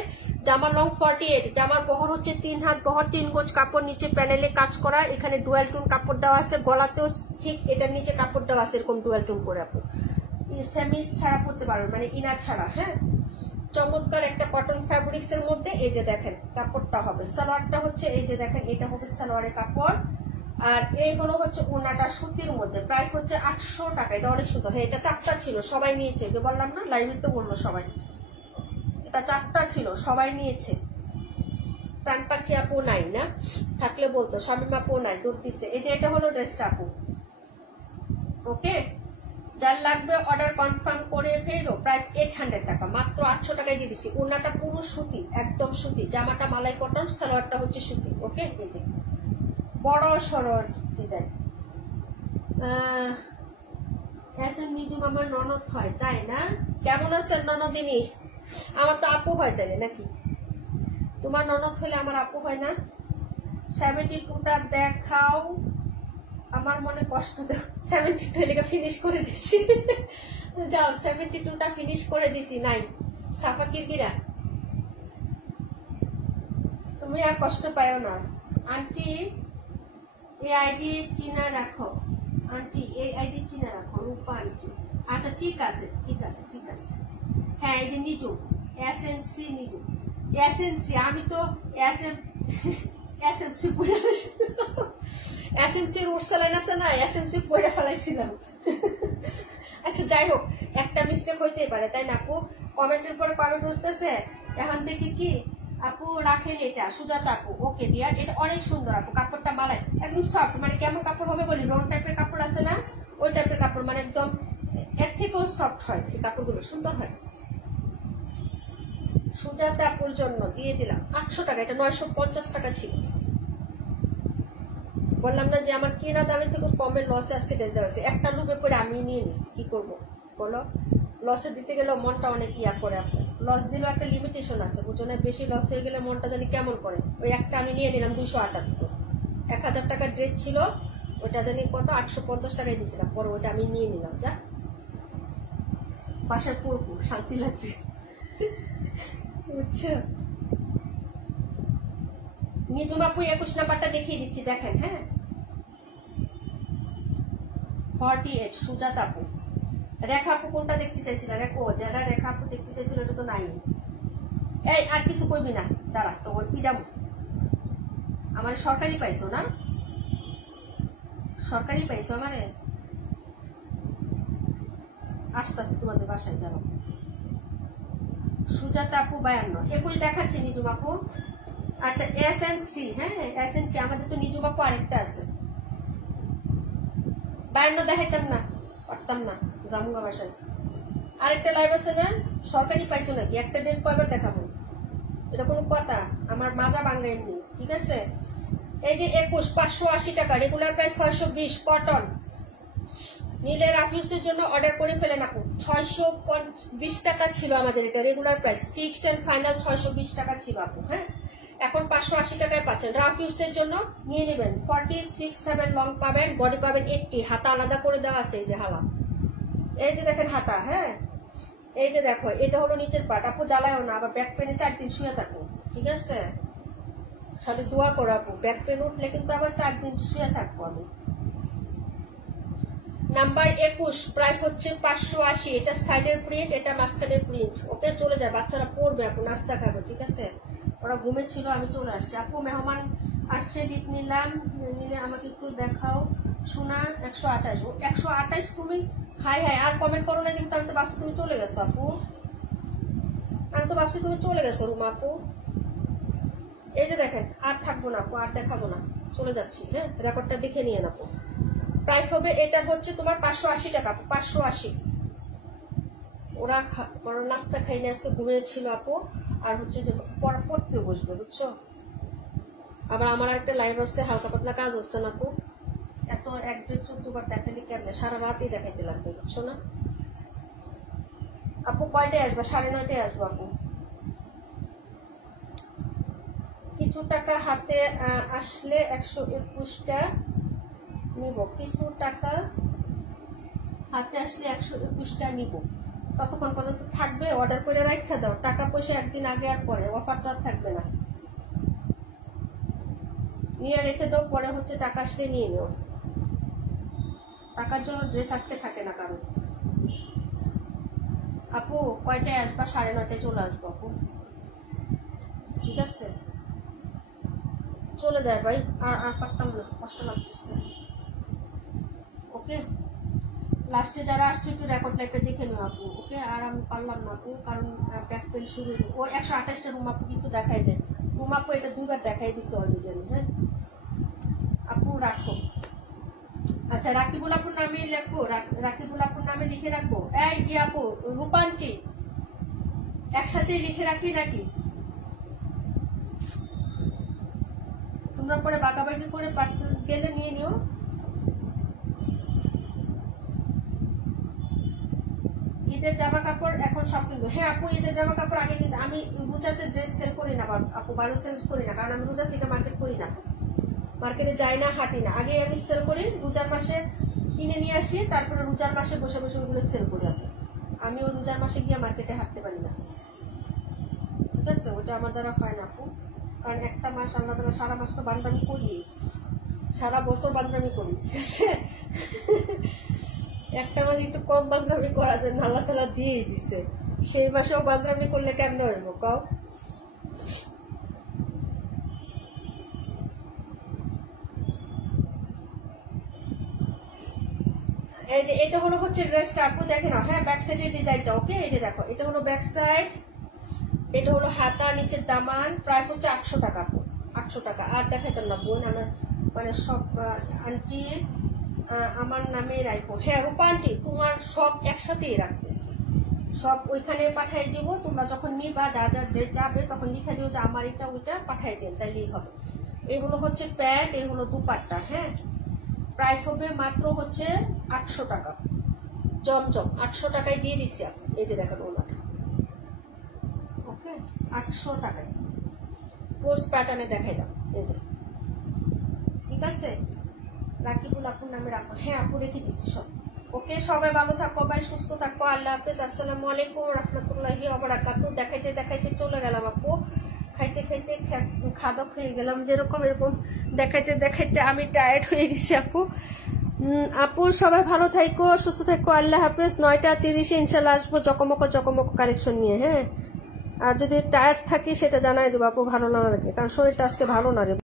জামার লং 48, জামার বহর হচ্ছে 3 হাত বহর, 3 গজ কাপড়, নিচে প্যানেলে কাজ করা, এখানে ডুয়াল টোন কাপড় দেওয়া আছে, গলাতেও ঠিক এটার নিচে কাপড় দেওয়া আছে এরকম ডুয়াল টোন করে আপু। সেমিস ছাড়া পড়তে পারবে, মানে ইনার ছাড়া। হ্যাঁ, চমৎকার একটা কটন ফ্যাব্রিক্স এর মধ্যে। এই যে দেখেন কাপড়টা হবে, সালোয়ারটা হচ্ছে এই যে দেখেন, এটা হবে সালোয়ারের কাপড়। আর এই হলো হচ্ছে ওড়নাটা সুতির মধ্যে, প্রাইস হচ্ছে 800 টাকা। এটা অনেক সুন্দর। হ্যাঁ, এটা 4টা ছিল, সবাই নিয়েছে, যে বললাম না লাইভে তো বললো সবাই, এটা 4টা ছিল, সবাই নিয়েছে। প্রাণ পাখি আপু নাই না, থাকলে বলতো, শামিমা আপু নাই, দূর দিচ্ছে। এই যে এটা হলো ড্রেসটা আপু। ওকে, যার লাগবে অর্ডার কনফার্ম করে ফেলো। প্রাইস 800 টাকা, মাত্র 800 টাকায় দিয়ে দিচ্ছি। ওড়নাটা পুরো সুতি, একদম সুতি, জামাটা মালাই কটন, সালোয়ারটা হচ্ছে সুতি। ওকে, এই যে বড় সরল ডিজাইন। নিজুম আমার ননদ হয়, তাই না? কেমন আছেন ননদিনী? আমার তো আপু হয় তাই নাকি? তোমার ননদ হলে আমার আপু হয় না? 72টা দেখাও, আমার মনে কষ্ট দাও। 72 লেগে ফিনিশ করে দিছি। যাও, 72টা ফিনিশ করে দিছি। নাই সাফা কিরকিরা, তুমি আর কষ্ট পাও না। আন্টি এই আইডি চিনা রাখো, আন্টি এই আইডি চিনা রাখো, রূপা আন্টি। আচ্ছা ঠিক আছে, ঠিক আছে, ঠিক আছে। হ্যাঁ, এই যে নিজু এসএনসি, নিজু এসএনসি, আমি তো এসএমসি পড়ে এসএমসি রোড চালান আছে না, এসএমসি পড়ে ফেলাইছিলাম। আচ্ছা যাই হোক, একটা মিস্টেক হইতেই পারে, তাই না আপু? কমেন্টের পরে কমেন্ট উঠতেছে, এখন দেখি কি আপু রাখেন এটা, সুজাতা আপু। ওকে ডিয়ার, এটা অনেক সুন্দর আপু, কাপড়টা মালাই একদম সফট, মানে কেমন কাপড় হবে বলি, রং টাইপের কাপড় আছে না, ওই টাইপের কাপড়, মানে একদম এর থেকেও সফট হয় এই কাপড়গুলো, সুন্দর হয়। সুজাতা আপুর জন্য দিয়ে দিলাম 800 টাকা, এটা 950 টাকা ছিল। বললাম না যে আমার কেনা দামের থেকে কমে লসে আজকে ড্রেস দেওয়া হয়েছে। একটা লুপে পরে আমি নিয়ে নিচ্ছি, কি করবো বলো? লসে দিতে গেলেও মনটা অনেক ইয়া করে। আপনার লস দিলেও একটা লিমিটেশন আছে, বুঝো না? বেশি লস হয়ে গেলে মনটা জানি কেমন করে। ওই একটা আমি নিয়ে নিলাম 278, 1000 টাকার ড্রেস ছিল, ওটা জানি কত 850 টাকায় দিয়েছিলাম, পরে ওটা আমি নিয়ে নিলাম। যা বাসায় পড়বো, শান্তি লাগবে, বুঝছো? নিজুম আপু 21 নাম্বারটা দেখিয়ে দিচ্ছি, দেখেন। হ্যাঁ 48 সুজাতা আপু। রেখা আপু কোনটা দেখতে চাইছিল? রেখো, যারা রেখা আপু দেখতে চাইছিল এটা তো নাই। এই আর কিছু কইবি না, দাঁড়া তো ওর পিডাম। আমার সরকারি পাইছো না? সরকারি পাইছো আমারে? আসতেছে তোমাদের বাসায়, যাবো। সুজাতা আপু 52, 21 দেখাচ্ছি নিজুম আপু। আচ্ছা SNC, হ্যাঁ SNC, আমাদের তো নিজুম আপু আরেকটা আছে। 52 দেখাইতাম না, পারতাম না, জামুঙ্গা বাসায়। আরেকটা লাইভ আছে না? সরকারি পাইছো নাকি? একটা ড্রেস কয়বার দেখাবো? এটা কোনো কথা? আমার মাজা ভাঙ্গা এমনি, ঠিক আছে? এই যে 21 580 টাকা, রেগুলার প্রাইস 620, কটন। নিলে রাফিউজের জন্য অর্ডার করে ফেলেন আপু। 620 টাকা ছিল আমাদের এটা regular price, fixed and final 620 টাকা ছিল আপু। হ্যাঁ এখন 580 টাকায় পাচ্ছেন। রাফিউজের জন্য নিয়ে নেবেন। 46-7 লং পাবেন, বডি পাবেন 80, হাতা আলাদা করে দেওয়া আছে। এই যে হালা, এই যে দেখেন হাতা। হ্যাঁ এই যে দেখো, এটা হলো নিচের পাট। আপু জ্বালায়ও না, আবার ব্যাক পেনে 4 দিন শুয়ে থাকো, ঠিক আছে? সাথে দোয়া করো আপু, ব্যাক পেন উঠলে কিন্তু আবার 4 দিন শুয়ে থাকবো আমি। নাম্বার 21, প্রাইস হচ্ছে 580। এটা সাইডের প্রিন্ট, এটা মাঝখানের প্রিন্ট। ওকে চলে যায়, বাচ্চারা পড়বে আপু, নাস্তা খাবে, ঠিক আছে? ওরা ঘুমেছিল, আমি চলে আসছি। আপু মেহমান আসছে, ডিপ নিলাম, নিলে আমাকে একটু দেখাও। শোনা 128, 128 তুমি? হাই হাই, আর কমেন্ট করো না কিন্তু। আমি তো ভাবছি তুমি চলে গেছো আপু, আমি তো ভাবছি তুমি চলে গেছো রুমা আপু। এই যে দেখেন, আর থাকবো না আপু, আর দেখাবো না, চলে যাচ্ছি। হ্যাঁ রেকর্ডটা দেখে নিয়ে আপু। প্রাইস হবে এটা হচ্ছে তোমার 580 টাকা, 580। ওরা নাস্তা খাইনি, আজকে ঘুমিয়েছিল আপু। আর হচ্ছে যে পড়তে বসবে, বুঝছো? আবার আমার একটা লাইভ আছে, হালকা পাতলা কাজ হচ্ছে না আপু। এত এক ড্রেস 14 বার দেখালি কেমনে? সারা রাতই দেখাইতে লাগবে, বুঝছো না আপু? কয়টায় আসবা? 9:30টায় আসবো আপু। কিছু টাকা হাতে আসলে 121টা নিব। কিছু টাকা হাতে আসলে 121টা নিব। ততক্ষণ পর্যন্ত থাকবে, অর্ডার করে রাখা দাও। টাকা পয়সা একদিন আগে আর পরে, অফারটা আর থাকবে না। নিয়ে রেখে দাও, পরে হচ্ছে টাকা আসলে নিয়ে নিও। টাকার জন্য ড্রেস আটকে থাকে না কারণ। আপু কয়টায় আসবা? 9:30টায় চলে আসবো আপু, ঠিক আছে? চলে যায় ভাই, আর পারতাম না, কষ্ট লাগতেছে। ওকে লাস্টে যারা আসছে একটু রেকর্ড লাইভটা দেখে নিও আপু। ওকে আর আমি পারলাম না আপু, কারণ ব্যাক পেন শুরু। ও 128টা রুম আপু কিন্তু দেখাই যায়। রুম আপু এটা 2 বার দেখাই দিচ্ছে অলরেডি আমি। হ্যাঁ আপু রাখো। আচ্ছা রাকিবুল আপুর নামে লেখো, রাকিবুল আপুর নামে লিখে রাখবো। এই কি আপু, রূপান্টি একসাথে লিখে রাখি নাকি? তোমরা পরে বাঁকাবাকি করে পার্সেল গেলে নিয়ে নিও। ঈদের জামা কাপড় এখন সব কিনবো। হ্যাঁ আপু ঈদের জামা কাপড় আগে কিন্তু আমি রোজাতে ড্রেস সেল করি না আপু, ভালো সেল করি না, কারণ আমি রোজা থেকে মার্কেট করি না, মার্কেটে যাই না, হাঁটি না। আগে আমি সেল করি, রোজার মাসে কিনে নিয়ে আসি, তারপরে রোজার মাসে বসে বসে ওগুলো সেল করি আপু। আমি ওই রোজার মাসে গিয়ে মার্কেটে হাঁটতে পারি না, ঠিক আছে? ওটা আমার দ্বারা হয় না আপু, কারণ একটা মাস আল্লাহ দ্বারা, সারা মাস তো বান্দামি করি, সারা বছর বান্দামি করি, ঠিক আছে? একটা মাস একটু কম বান্দামি করার জন্য আল্লাহ তাআলা দিয়েই দিছে, সেই মাসেও বান্দামি করলে কেমন হইব কও? এই যে এটা হলো হচ্ছে ড্রেসটা আপু, দেখে নাও। হ্যাঁ ব্যাক সাইডের ডিজাইনটা। ওকে এই যে দেখো, এটা হলো ব্যাক সাইড, এটা হলো হাতা, নিচের দামান। প্রাইস হচ্ছে 800 টাকা আপু, 800 টাকা। আর দেখাইতাম না বোন, আমার মানে সব আন্টি আমার নামে রাখবো। হ্যাঁ রূপা আন্টি তোমার সব একসাথেই রাখতেছি, সব ওইখানে পাঠাই দিব। তোমরা যখন নিবা, যা যা ড্রেস যাবে তখন লিখে দিও যে আমার এটা ওইটা পাঠাই দেন, তাইলেই হবে। এগুলো হচ্ছে প্যান্ট, এগুলো দুপাট্টা। হ্যাঁ, প্রাইস হবে মাত্র হচ্ছে 800 টাকা। জমজম 800 টাকায় দিয়ে দিচ্ছি। এই যে দেখেন ওনাটা, ওকে 800 টাকায় রোজ প্যাটার্নে দেখাই দাও। এই যে ঠিক আছে, রাকিবুল আপুর নামে রাখো। হ্যাঁ আপু রেখে দিচ্ছি সব। ওকে, সবাই ভালো থাকো, সবাই সুস্থ থাকো। আল্লাহ হাফেজ। আসসালামু আলাইকুম রাহমাতুল্লাহি ওয়া বারাকাতুহু। দেখাইতে দেখাইতে চলে গেলাম আপু, খাইতে খাইতে খাদক হয়ে গেলাম, যেরকম এরকম দেখাইতে দেখাইতে আমি টায়ার্ড হয়ে গেছি আপু। আপু সবাই ভালো থাকো, সুস্থ থাকো। আল্লাহ হাফেজ। 9:30 ইনশাল্লাহ আসবো জকমক কালেকশন নিয়ে। হ্যাঁ, আর যদি টায়ার্ড থাকি সেটা জানাই দেবো আপু, ভালো না লাগে, কারণ শরীরটা আজকে ভালো না রে।